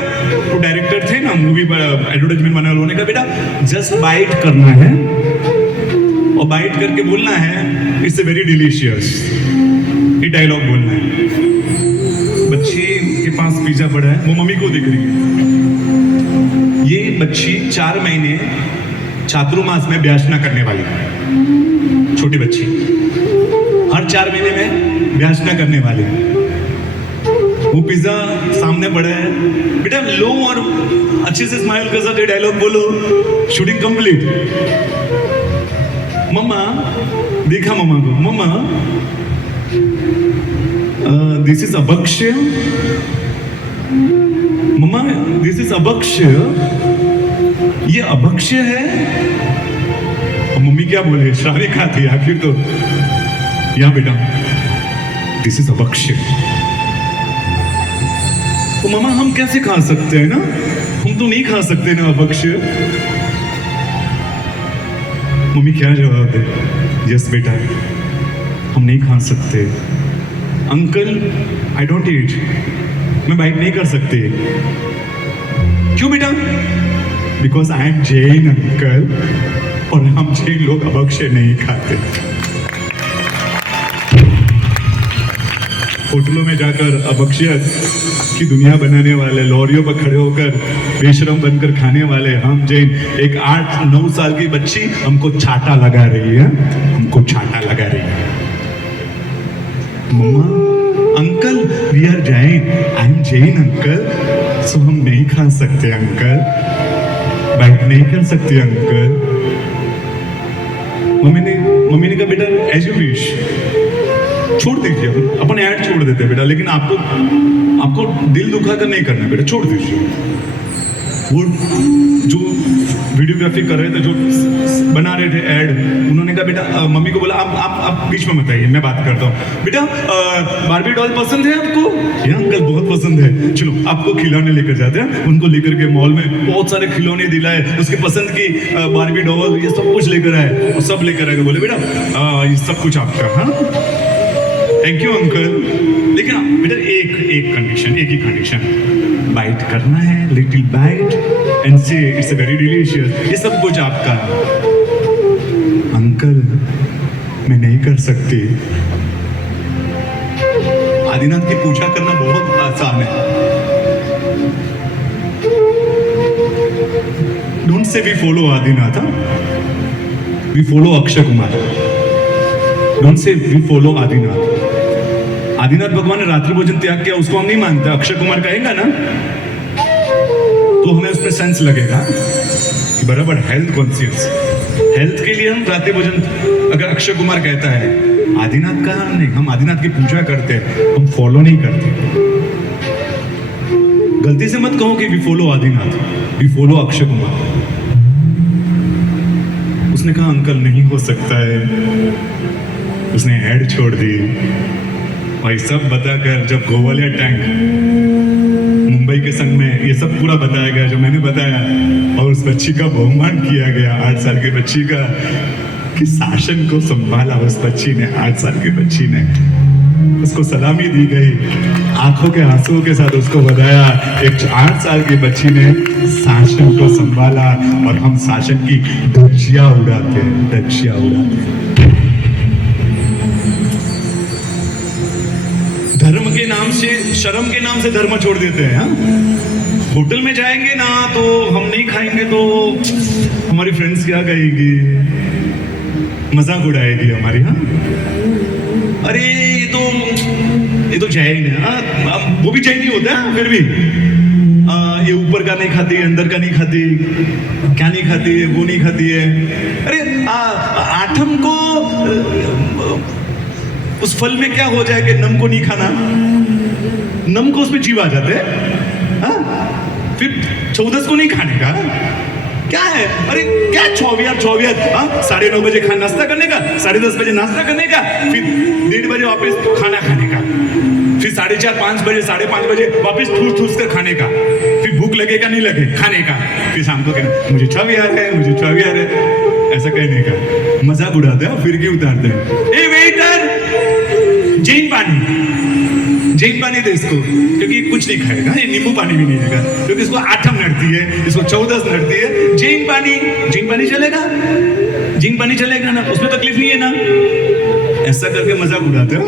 वो डायरेक्टर थे ना मूवी एडवर्टाइजमेंट बनाने वालों ने कहा, बेटा जस्ट बाइट करना है और बाइट करके बोलना है इट्स वेरी डिलीशियस, ये डायलॉग बोलना है। बच्ची के पास पिज्जा पड़ा है, वो मम्मी को देख रही है। ये बच्ची 4 महीने चातुर्मास में व्यासना करने वाली है, छोटी बच्ची हर 4 महीने में व्यासना करने वाली है। वो पिज्जा सामने पड़ा है, बेटा लो और अच्छे से स्माइल कर सकते, डायलॉग बोलो, शूटिंग कंप्लीट। मम्मा, देखा मम्मा को, मम्मा दिस इज अभक्ष्य, मम्मा दिस इज अभक्ष्य, ये अभक्ष्य है। और मम्मी क्या बोले, सारी खाती आखिर तो, यहाँ बेटा दिस इज अभक्ष्य। तो मामा हम कैसे खा सकते हैं ना, हम तो नहीं खा सकते ना अभक्ष्य। मम्मी क्या जवाब दे, यस बेटा हम नहीं खा सकते। अंकल आई डोंट ईट, मैं बाइट नहीं कर सकती। क्यों बेटा? Because I am Jain uncle, और हम जैन लोग अभक्ष्य नहीं खाते। होटलों में जाकर अभक्ष्य की दुनिया बनाने वाले, लॉरियों पर खड़े होकर बेशरम बनकर खाने वाले हम जैन। एक 8-9 साल की बच्ची हमको छाता लगा रही है, हमको छाता लगा रही है। Mamma, uncle we are Jain, I am Jain uncle, so हम नहीं खा सकते अंकल, बाइट नहीं कर सकते अंकल। मम्मी ने कहा बेटा एज यू विश, छोड़ दीजिए, अपन ऐड छोड़ देते हैं बेटा, लेकिन आपको दिल दुखा कर नहीं करना बेटा, छोड़ दीजिए। वो जो वीडियोग्राफी कर रहे थे, जो बना रहे थे ऐड, उन्होंने कहा बेटा, मम्मी को बोला आप बीच में मत आइए, मैं बात करता हूँ। बेटा बारबी डॉल पसंद है आपको? ये अंकल बहुत पसंद है, चलो आपको खिलौने लेकर जाते हैं। उनको लेकर के मॉल में बहुत सारे खिलौने दिलाए, उसके पसंद की बारबी डॉल, ये सब कुछ लेकर आए, वो सब लेकर आए। बोले बेटा ये सब कुछ आपका, हाँ थैंक यू अंकल, लेकिन बेटा एक कंडीशन, एक ही कंडीशन, बाइट करना है, लिटिल बाइट एंड से इट्स वेरी डिलीशियस, ये सब कुछ आपका। अंकल मैं नहीं कर सकती। आदिनाथ की पूजा करना बहुत आसान है। Don't say we follow Adinath, we follow Akshay Kumar. Don't say we follow Adinath. Adinath भगवान ने रात्रि भोजन त्याग किया, उसको हम नहीं मानते। अक्षय कुमार कहेगा ना तो हमें उसमें सेंस लगेगा कि बराबर हेल्थ कॉन्शियस, हेल्थ के लिए हम रात्रि भोजन, अगर अक्षय कुमार कहता है, आदिनाथ का नहीं, हम आदिनाथ की पूजा करते हैं, हम फॉलो नहीं करते। गलती से मत कहो कि we follow Adinath, we follow Akshay Kumar. उसने कहा अंकल नहीं हो सकता है, उसने ऐड छोड़ दी। भाई सब बताकर जब गोवालिया टैंक मुंबई के संग में ये सब पूरा बताया गया जो मैंने बताया, और उस बच्ची का बहुमान किया गया, 8 साल की बच्ची का, कि शासन को संभाला उस बच्ची ने, 8 साल की बच्ची ने, उसको सलामी दी गई, आंखों के आंसुओं के साथ उसको बताया। एक 8 साल की बच्ची ने शासन को संभाला, और हम शासन की धज्जियां उड़ाते हैं, धज्जियां उड़ाते हैं। धर्म के नाम से, शर्म के नाम से धर्म छोड़ देते हैं। हाँ? होटल में जाएंगे ना तो हम नहीं खाएंगे तो हमारी फ्रेंड्स क्या कहेगी, मजाक उड़ाएगी हमारी। हाँ, अरे ये तो जैन है। हाँ, वो भी जैन ही होता है फिर भी। ये ऊपर का नहीं खाती, अंदर का नहीं खाती, क्या नहीं खाती है, वो नहीं खाती है। अरे आठम को उस फल में क्या हो जाए कि नम को नहीं खाना, नम को उसमें जीव आ जाते हैं। हाँ? फिर 14 को नहीं खाने का क्या है? अरे क्या 24 हाँ? 9:30 बजे नाश्ता करने का, 10:30 बजे नाश्ता करने का, फिर 1:30 बजे वापस खाना खाने का, फिर 4:30 5 बजे 5:30 बजे वापस ठूस कर खाने का, फिर भूख लगेगा नहीं लगे खाने का, फिर शाम को कहना मुझे 24 है, मुझे 24 है, ऐसा कहने का। मजाक उड़ाते हैं, फिर क्यों उतारते हैं। ए वेटर, जैन पानी दे इसको, क्योंकि कुछ नहीं खाएगा, ये नींबू पानी भी नहीं देगा, क्योंकि इसको 8 नड़ती है, इसको 14 नड़ती है। जैन पानी चलेगा, जैन पानी चलेगा ना, उसमें तकलीफ नहीं है ना। ऐसा करके मजाक उड़ाते हो,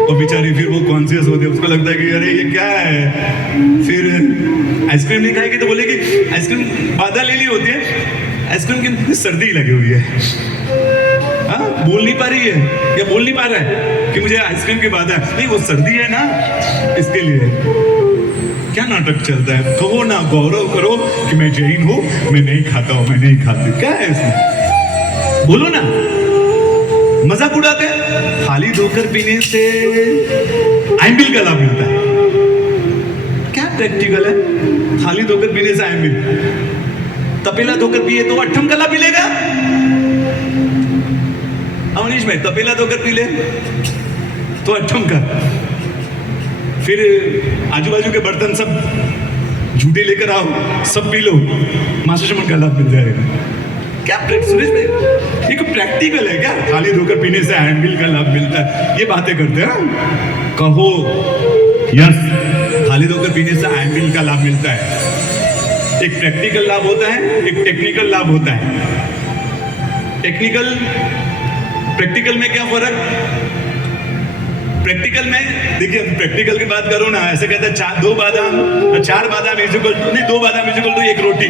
और बेचारी फिर वो कॉन्शियस होती है, उसको लगता है कि अरे ये क्या है। फिर आइसक्रीम नहीं खाएगी तो बोलेगी आइसक्रीम बाधा ले ली होती है, आइसक्रीम की सर्दी लगी हुई है। हाँ, बोल नहीं पा रही है, या बोल नहीं पा रहा है कि मुझे आइसक्रीम की बात है, नहीं वो सर्दी है ना, इसके लिए। क्या नाटक चलता है। कहो ना, गौरव करो कि मैं जैन हूं, मैं नहीं खाता हूं, मैं नहीं खाती, क्या है इसमें, बोलो ना। मजाक उड़ाते हैं। थाली धोकर पीने से आइंबिल का लाभ मिलता है। क्या प्रैक्टिकल है, थाली धोकर पीने से आइंबिल। तपेला धोकर पिए तो अट्ठम का लाभ मिलेगा। अवनीश भाई, तपेला धोकर पी ले तो अट्ठम का, फिर आजू बाजू के बर्तन सब झूठे लेकर आओ, सब पी लो, मास्टर का लाभ मिल जाएगा। क्या सुरेश भाई, ये प्रैक्टिकल है क्या? थाली धोकर पीने से हैंडबिल का लाभ मिलता है, ये बातें करते हैं। कहो यस, थाली धोकर पीने से हैंडबिल का लाभ मिलता है। एक प्रैक्टिकल लाभ होता है, एक टेक्निकल लाभ होता है। प्रैक्टिकल में क्या फर्क? प्रैक्टिकल में देखिए, प्रैक्टिकल की बात करो ना, ऐसे कहते हैं 4 बादाम इक्वल टू, नहीं 2 बादाम इक्वल टू 1 रोटी,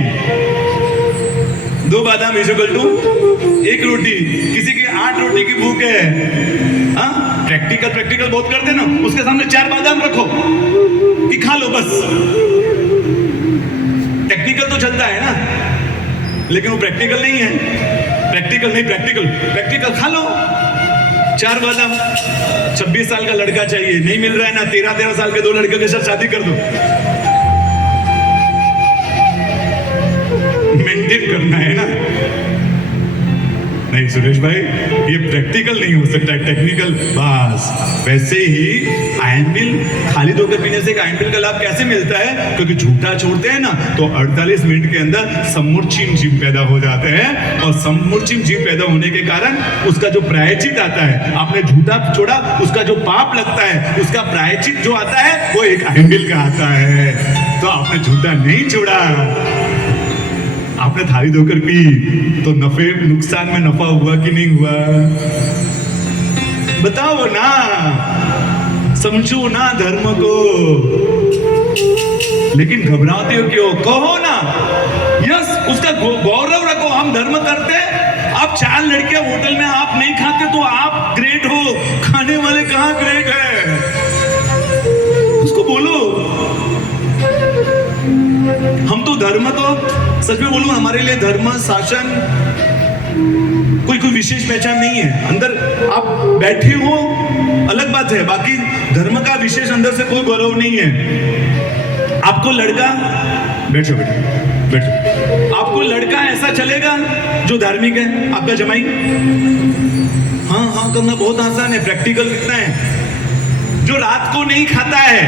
2 बादाम इक्वल टू 1 रोटी। किसी की 8 रोटी की भूख है, हाँ, प्रैक्टिकल बहुत करते ना, उसके सामने 4 बादाम रखो कि खा लो बस। टेक्निकल तो चलता है ना, लेकिन वो प्रैक्टिकल नहीं है। प्रैक्टिकल खा लो 4 बादाम। 26 साल का लड़का चाहिए, नहीं मिल रहा है ना, 13 साल के 2 लड़कियों के साथ शादी कर दो। मेंटेन करना है ना। नहीं सुरेश भाई, ये प्रैक्टिकल नहीं हो सकता, टेक्निकल। बस वैसे ही आयनबिल, खाली धोकर पीने से आयनबिल का लाभ कैसे मिलता है? क्योंकि झूठा छोड़ते हैं ना, तो 48 मिनट के अंदर समूर्चिम जीव पैदा हो जाते हैं, और समूर्चिम जीव पैदा होने के कारण उसका जो प्रायश्चित आता है, आपने झूठा छोड़ा, उसका जो पाप लगता है, उसका प्रायश्चित जो आता है वो एक आयनबिल का आता है। तो आपने झूठा नहीं छोड़ा, आपने थाली धोकर पी, तो नुकसान में नफा हुआ कि नहीं हुआ? बताओ ना, समझो ना धर्म को। लेकिन घबराते हो क्यों? कहो ना यस, उसका गौरव रखो। हम धर्म करते हैं। आप 4 लड़कियां होटल में आप नहीं खाते तो आप ग्रेट हो, खाने वाले कहां ग्रेट है? उसको बोलो। हम तो धर्म, तो सच में बोलूं, हमारे लिए धर्म शासन कोई विशेष पहचान नहीं है। अंदर आप बैठे हो अलग बात है, बाकी धर्म का विशेष अंदर से कोई गौरव नहीं है। आपको लड़का, बैठो बैठ जाओ। आपको लड़का ऐसा चलेगा जो धार्मिक है, आपका जमाई? हाँ हाँ करना बहुत आसान है, प्रैक्टिकल कितना है। जो रात को नहीं खाता है,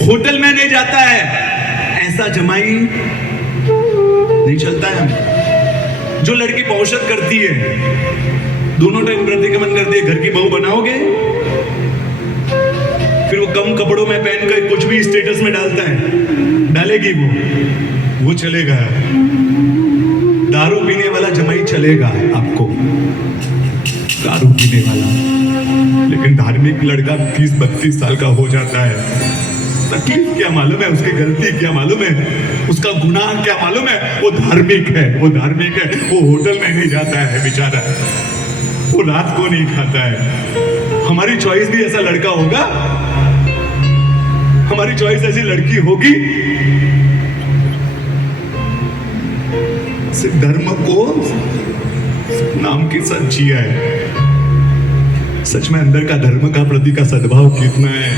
होटल में नहीं जाता है, ऐसा जमाई नहीं चलता है हम। जो लड़की पौषध करती है, दोनों टाइम प्रतिक्रमण करती है, घर की बहू बनाओगे? फिर वो कम कपड़ों में पहनकर कुछ भी स्टेटस में डालता है, डालेगी वो चलेगा। दारू पीने वाला जमाई चलेगा आपको, दारू पीने वाला। लेकिन धार्मिक लड़का 30-32 साल का हो जाता है, तकलीफ क्या मालूम है, उसकी गलती क्या मालूम है, उसका गुनाह क्या मालूम है, वो धार्मिक है, वो धार्मिक है। वो होटल में नहीं जाता है बेचारा, वो रात को नहीं खाता है। हमारी चॉइस भी ऐसा लड़का होगा, हमारी चॉइस ऐसी लड़की होगी। सिर्फ धर्म को नाम के साथ जिया है, सच में अंदर का धर्म का प्रति का सद्भाव कितना है।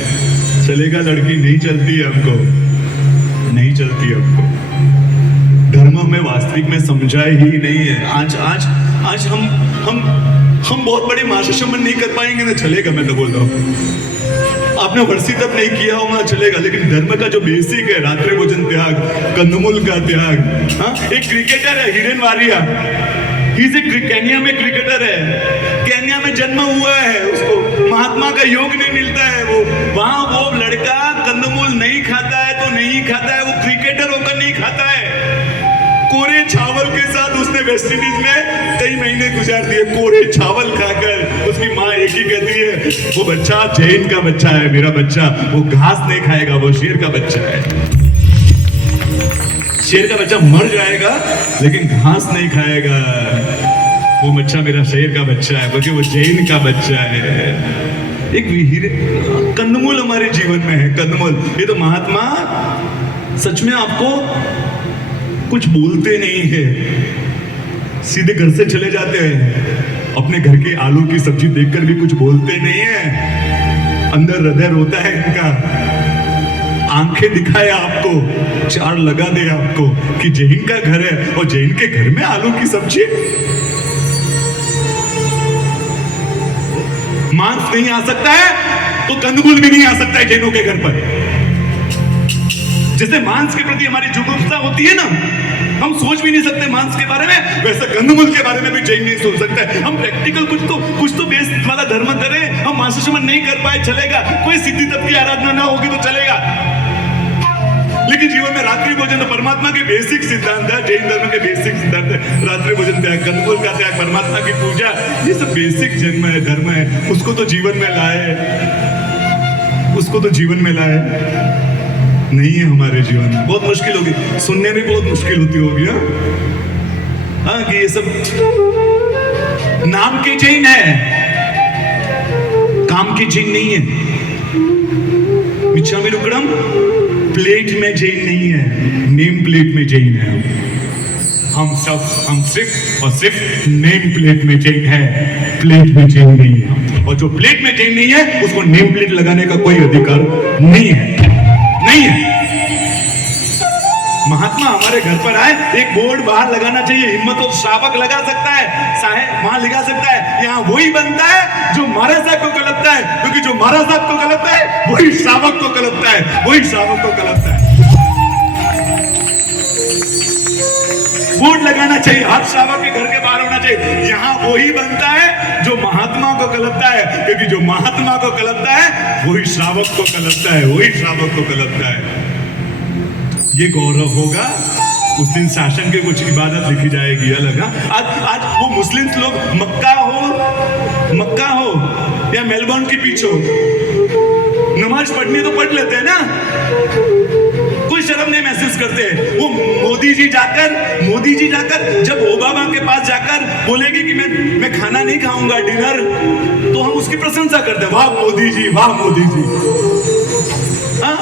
चलेगा लड़की? नहीं चलती है हमको, नहीं चलती है हमको। धर्म में वास्तविक में समझा ही नहीं है। आज हम बहुत बड़े माशमन नहीं कर पाएंगे ना, चलेगा। मैं तो बोल रहा हूँ, आपने वर्षी तब नहीं किया होगा, चलेगा। लेकिन धर्म का जो बेसिक है, रात्रि भोजन त्याग, कंदमूल का त्याग। हाँ, एक क्रिकेटर है हिरेन वारिया, केन्या में क्रिकेटर है, केन्या में जन्म हुआ है, उसको महात्मा का योग नहीं मिलता है। वहां वो लड़का कंदमूल नहीं खाता है तो नहीं खाता है, वो क्रिकेटर होकर नहीं खाता है। कोरे चावल के साथ उसने वेस्ट इंडीज में कई महीने गुजार दिए, कोरे चावल खाकर। उसकी माँ एक ही कहती है, वो बच्चा जैन का बच्चा है, मेरा बच्चा, वो घास नहीं खाएगा, वो शेर का बच्चा है। शेर का बच्चा मर जाएगा लेकिन घास नहीं खाएगा, वो बच्चा मेरा शेर का बच्चा है, क्योंकि वो जैन का बच्चा है। एक कंदमूल हमारे जीवन में है, कंदमूल। ये तो महात्मा सच में आपको कुछ बोलते नहीं है, सीधे घर से चले जाते हैं। अपने घर के आलू की सब्जी देखकर भी कुछ बोलते नहीं है, अंदर हृदय रोता है इनका। आंखें दिखाए आपको, चार लगा दे आपको कि जैन का घर है, और जैन के घर में आलू की सब्जी। मांस नहीं आ सकता है तो कंदमूल भी नहीं आ सकता है जैनों के घर पर। जैसे मांस के प्रति हमारी जुगुप्सा होती है ना, हम सोच भी नहीं सकते मांस के बारे में, वैसे कंदमूल के बारे में भी जैन नहीं सोच सकता है। हम प्रैक्टिकल कुछ तो बेस वाला धर्म करें, हम मांसाहार नहीं कर पाए चलेगा, कोई सिद्धि तत्व की आराधना ना होगी तो चलेगा। लेकिन जीवन में रात्रि भोजन तो परमात्मा के बेसिक सिद्धांत है, जैन धर्म के बेसिक सिद्धांत है। रात्रि भोजन त्याग, कंदमूल का त्याग, परमात्मा की पूजा, ये सब बेसिक जन्म है, धर्म है। उसको तो जीवन में लाए, उसको तो जीवन में लाए नहीं है हमारे जीवन में। बहुत मुश्किल होगी, सुनने में बहुत मुश्किल होती होगी। हाँ, कि ये सब नाम के जैन है, काम के जैन नहीं है। मिच्छामी दुक्कडम प्लेट में जैन नहीं है, नेम प्लेट में जैन है। हम सिर्फ और सिर्फ नेम प्लेट में जैन है, प्लेट में जैन नहीं है। और जो प्लेट में जैन नहीं है, उसको नेम प्लेट लगाने का कोई अधिकार नहीं है, नहीं है। महात्मा हमारे घर पर आए, एक बोर्ड बाहर लगाना चाहिए, हिम्मत और श्रावक लगा सकता है, साहेब वहां लगा सकता है। यहाँ वही बनता है जो महाराज साहब को गलतता है, क्योंकि जो महाराज साहब को गलतता है वही श्रावक को गलतता है, वही श्रावक को गलतता है। बोर्ड लगाना चाहिए, हर श्रावक के घर के बाहर होना चाहिए, यहाँ वही बनता है जो महात्मा को गलतता है, क्योंकि जो महात्मा को गलतता है वही श्रावक को गलतता है, वही श्रावक को गलतता है। ये गौरव होगा उस दिन शासन के कुछ इबादत लिखी जाएगी अलग। आज वो मुस्लिम लोग मक्का हो या मेलबर्न की पीछे हो, नमाज पढ़नी तो पढ़ लेते हैं ना, कोई शर्म नहीं महसूस करते। वो मोदी जी जाकर जब ओबामा के पास जाकर बोलेगी कि मैं खाना नहीं खाऊंगा, डिनर, तो हम उसकी प्रशंसा करते हैं, वाह मोदी जी, वाह मोदी जी। हाँ,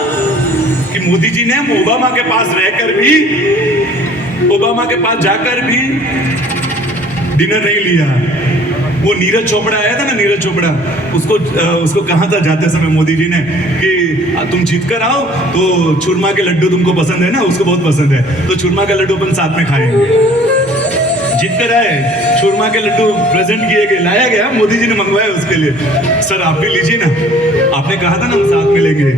कि मोदी जी ने ओबामा के पास रहकर भी, ओबामा के पास जाकर भी डिनर नहीं लिया, वो नीरज चोपड़ा आया था ना, नीरज चोपड़ा, उसको कहा था जाते समय मोदी जी ने कि तुम जीत कर आओ तो चूरमा के लड्डू तुमको पसंद है ना, उसको बहुत पसंद है, तो चूरमा का लड्डू अपन साथ में खाएंगे। जीत कर आए, चूरमा के लड्डू प्रेजेंट किए गए, लाया गया, मोदी जी ने मंगवाया उसके लिए। सर आप भी लीजिए ना, आपने कहा था ना हम साथ में लेंगे।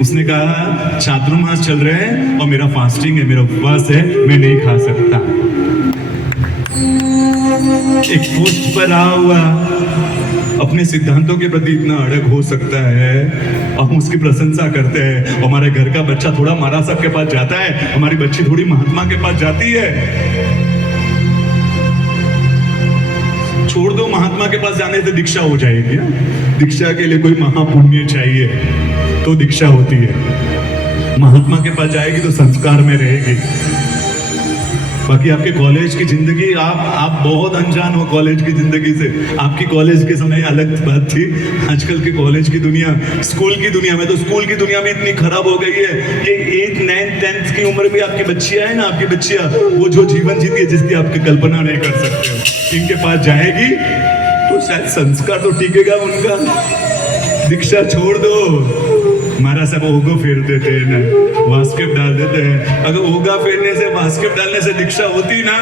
उसने कहा चातुर्मास चल रहे हैं और मेरा फास्टिंग है, मेरा उपवास है, मैं नहीं खा सकता। एक पोस्ट पर आ हुआ अपने सिद्धांतों के प्रति इतना अड़ग हो सकता है, हम उसकी प्रशंसा करते हैं। हमारे घर का बच्चा थोड़ा महाराज साहब के पास जाता है, हमारी बच्ची थोड़ी महात्मा के पास जाती है। छोड़ दो, महात्मा के पास जाने से दीक्षा हो जाएगी ना? दीक्षा के लिए कोई महापुण्य चाहिए तो दीक्षा होती है। महात्मा के पास जाएगी तो संस्कार में रहेगी। बाकी आपके कॉलेज की जिंदगी, आप बहुत अनजान हो कॉलेज की जिंदगी से। आपकी कॉलेज के समय अलग बात थी, आजकल के कॉलेज की दुनिया, स्कूल की दुनिया में, तो स्कूल की दुनिया में इतनी खराब हो गई है कि 8, 9, 10 की उम्र में आपकी बच्चियां है ना, आपकी बच्चियां वो जो जीवन जीती है जिसकी आपकी कल्पना नहीं कर सकते हो, इनके पास जाएगी तो शायद संस्कार तो टिकेगा उनका। दीक्षा छोड़ दो, महाराज साहब ओगो फेर देते हैं ना, वास्केप डाल देते हैं। अगर ओगा फेरने से, वास्केप डालने से दीक्षा होती ना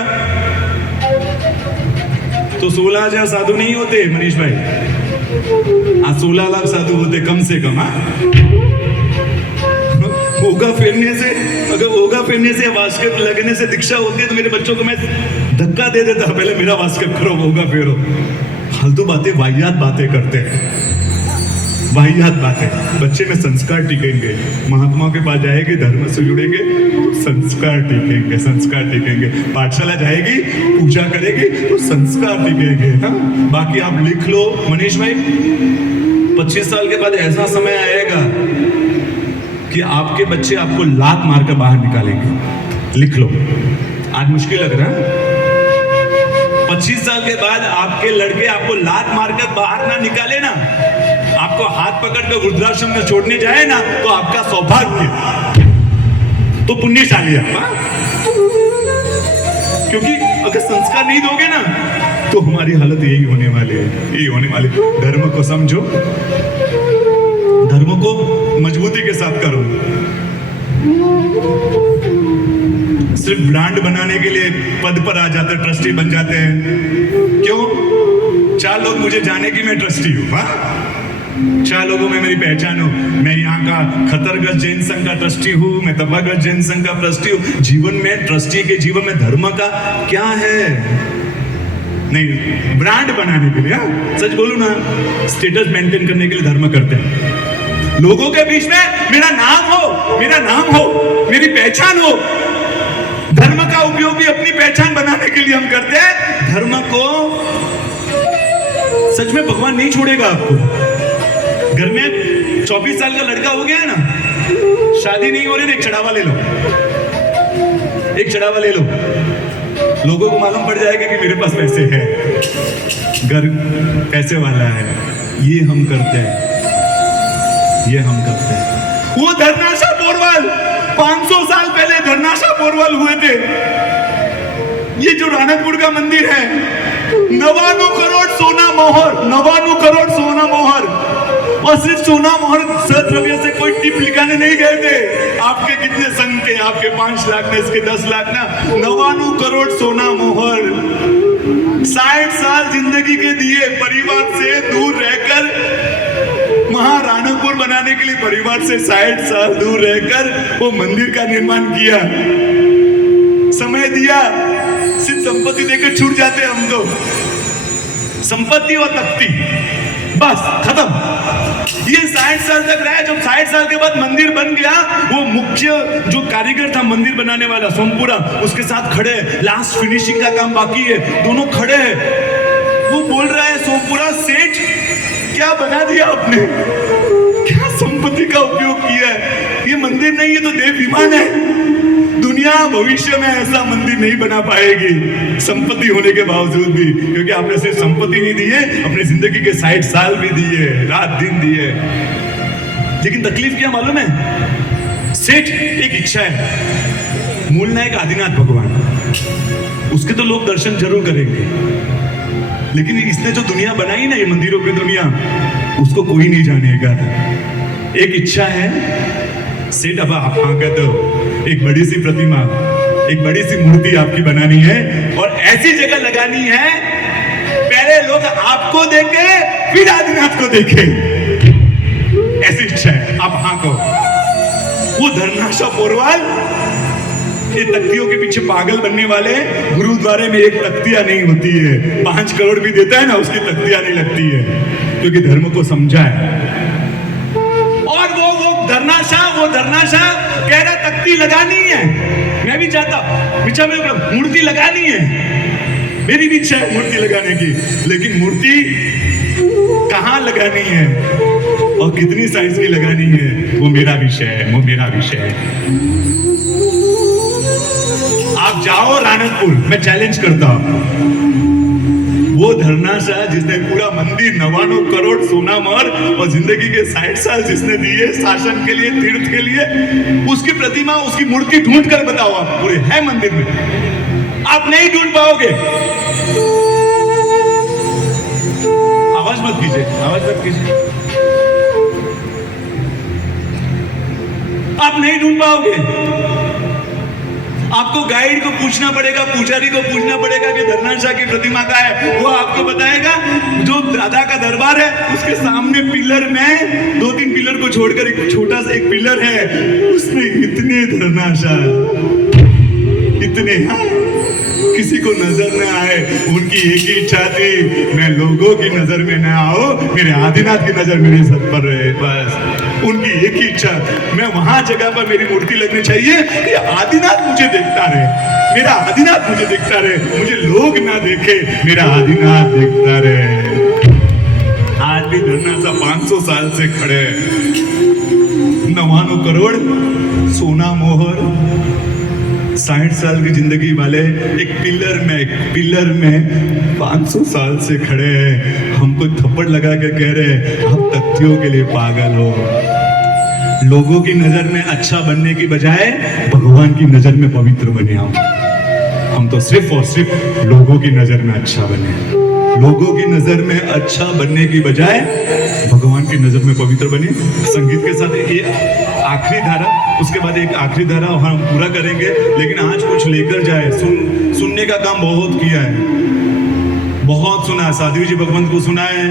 तो 16,000 साधु नहीं होते मनीष भाई, आज 16 लाख साधु होते कम से कम। ओगा फेरने से, अगर ओगा फेरने से, वास्केप लगने से दीक्षा होती है तो मेरे बच्चों को मैं धक्का दे देता, पहले मेरा वास्केप करो, ओगा फेरो। फालतू बातें, वाहियात बातें करते हैं, वाहियात बातें। बच्चे में संस्कार टिकेंगे, महात्मा के पास जाएंगे, धर्म से जुड़ेंगे, संस्कार टिकेंगे, संस्कार टिकेंगे। पाठशाला जाएगी, पूजा करेगी तो संस्कार टिकेंगे। हाँ, बाकी आप लिख लो मनीष भाई, 25 साल के बाद ऐसा समय आएगा कि आपके बच्चे आपको लात मारकर बाहर निकालेंगे। लिख लो, आज मुश्किल लग रहा है। 25 साल के बाद आपके लड़के आपको लात मारकर बाहर ना निकाले ना, आपको हाथ पकड़कर वृद्धाश्रम में छोड़ने जाए ना, तो आपका सौभाग्य, तो पुण्यशाली है। क्योंकि अगर संस्कार नहीं दोगे ना तो हमारी हालत यही होने वाली है, यही होने वाली। धर्म को समझो, धर्म को मजबूती के साथ करो। सिर्फ ब्रांड बनाने के लिए पद पर आ जाते, ट्रस्टी बन जाते हैं। क्यों? 4 लोग मुझे जाने की मैं ट्रस्टी हूं, 4 लोगों में मेरी पहचान हो। मैं यहाँ का खतरगढ़ जैन संघ का ट्रस्टी हूँ, मैं तबागढ़ जैन संघ का ट्रस्टी हूँ। जीवन में, ट्रस्टी के जीवन में धर्म का क्या है? नहीं, ब्रांड बनाने के लिए, सच बोलूं ना, स्टेटस मेंटेन करने के लिए धर्म करते हैं। लोगों के बीच में मेरा नाम हो, मेरा नाम हो, मेरी पहचान हो। धर्म का उपयोग भी अपनी पहचान बनाने के लिए हम करते हैं। धर्म को सच में भगवान नहीं छोड़ेगा आपको। घर में 24 साल का लड़का हो गया है ना, शादी नहीं हो रही, एक चढ़ावा ले लो, एक चढ़ावा ले लो। लोगों को मालूम पड़ जाएगा कि मेरे पास पैसे हैं, घर पैसे वाला है। ये हम करते हैं, ये हम करते हैं। वो धरनाशा बोरवाल 500 साल पहले धरनाशा बोरवाल हुए थे। ये जो राणकपुर का मंदिर है, 99 करोड़ सोना मोहर, 99 करोड़ सोना मोहर, और सिर्फ सोना मोहर सद्रव्य से कोई टिप लिखाने नहीं गए थे। आपके कितने संघ के, आपके 5 लाख ना, इसके 10 लाख ना, 99 करोड़ सोना मोहर। 60 साल जिंदगी के दिए, परिवार से दूर रहकर, महाराणकपुर बनाने के लिए परिवार से 60 साल दूर रहकर वो मंदिर का निर्माण किया, समय दिया। सिर्फ संपत्ति देकर छूट जाते हम तो, संपत्ति और तख्ती, बस खत्म। ये 60 साल तक रहा। जब 60 साल के बाद मंदिर बन गया, वो मुख्य जो कारीगर था मंदिर बनाने वाला सोमपुरा, उसके साथ खड़े, लास्ट फिनिशिंग का काम बाकी है, दोनों खड़े हैं। वो बोल रहा है, सोमपुरा सेठ क्या बना दिया आपने, क्या संपत्ति का उपयोग किया है, ये मंदिर नहीं, ये तो देव विमान है। दुनिया भविष्य में ऐसा मंदिर नहीं बना पाएगी संपत्ति होने के बावजूद भी, क्योंकि आपने सिर्फ संपत्ति नहीं दी है, अपनी जिंदगी के 60 साल भी दिए, रात दिन दिए। लेकिन तकलीफ क्या मालूम है? सेठ एक इच्छा है, मूल नायक आदिनाथ भगवान, उसके तो लोग दर्शन जरूर करेंगे, लेकिन इसने जो दुनिया बनाई ना, ये मंदिरों की दुनिया, उसको कोई नहीं जानेगा। एक इच्छा है, सेठ अब आप तो एक बड़ी सी प्रतिमा, एक बड़ी सी मूर्ति आपकी बनानी है और ऐसी जगह लगानी है पहले लोग आपको देखे फिर आदिनाथ को देखे, ऐसी इच्छा है। आप हाँ को वो धरनाशा पोरवाल ये तख्तियों के पीछे पागल बनने वाले, गुरुद्वारे में एक तख्तियां नहीं होती है, 5 करोड़ भी देता है ना, उसकी तख्तियां नहीं लगती है, क्योंकि धर्म को समझा है। और वो धरनाशा कह रहा तख्ती लगानी है, मैं भी चाहता बिछा में मूर्ति लगानी है, मेरी भी इच्छा है मूर्ति लगाने की, लेकिन मूर्ति कहां लगानी है और कितनी साइज की लगानी है, वो मेरा विषय है, वो मेरा विषय है। आप जाओ रानकपुर, मैं चैलेंज करता हूं, वो धरनाशाह जिसने पूरा मंदिर 99 करोड़ सोना महल और जिंदगी के 60 साल जिसने दिए शासन के लिए, तीर्थ के लिए, उसकी प्रतिमा, उसकी मूर्ति ढूंढ कर बताओ। आप पूरे है मंदिर में, आप नहीं ढूंढ पाओगे। आवाज मत कीजिए, आवाज मत कीजिए, आप नहीं ढूंढ पाओगे। आपको गाइड को पूछना पड़ेगा, पुजारी को पूछना पड़ेगा कि धरनाशाह की प्रतिमा का है, वो आपको बताएगा। जो राधा का दरबार है उसके सामने पिलर में 2-3 पिलर को छोड़कर एक छोटा सा एक पिलर है, उसमें इतने धरनाशाह, इतने, किसी को नजर न आए। उनकी एक ही इच्छा थी, मैं लोगों की नजर में न आऊं, मेरे आदिनाथ की नजर मेरे सर पर रहे, बस उनकी एक ही इच्छा। मैं वहां जगह पर मेरी मूर्ति लगनी चाहिए कि आदिनाथ मुझे देखता रहे, मेरा आदिनाथ मुझे देखता रहे, मुझे लोग ना देखे, मेरा आदिनाथ देखता रहे। आज भी धरनाशाह 500 साल से खड़े, 99 करोड़ सोना मोहर, 60 साल की जिंदगी वाले एक पिलर में 500 साल से खड़े हैं। हमको थप्पड़ लगा के कह रहे हैं आप तख्तियों के लिए पागल हो। लोगों की नजर में अच्छा बनने की बजाय भगवान की नजर में पवित्र बने हम तो सिर्फ और सिर्फ लोगों की नजर में अच्छा बने, लोगों की नजर में अच्छा बनने की बजाय भगवान की नजर में पवित्र बने। संगीत के साथ ये आखिरी धारा, उसके बाद एक आखिरी धारा हम पूरा करेंगे, लेकिन आज कुछ लेकर जाए। सुनने का काम बहुत किया है, बहुत सुना, साध्वी जी भगवंत को सुना है।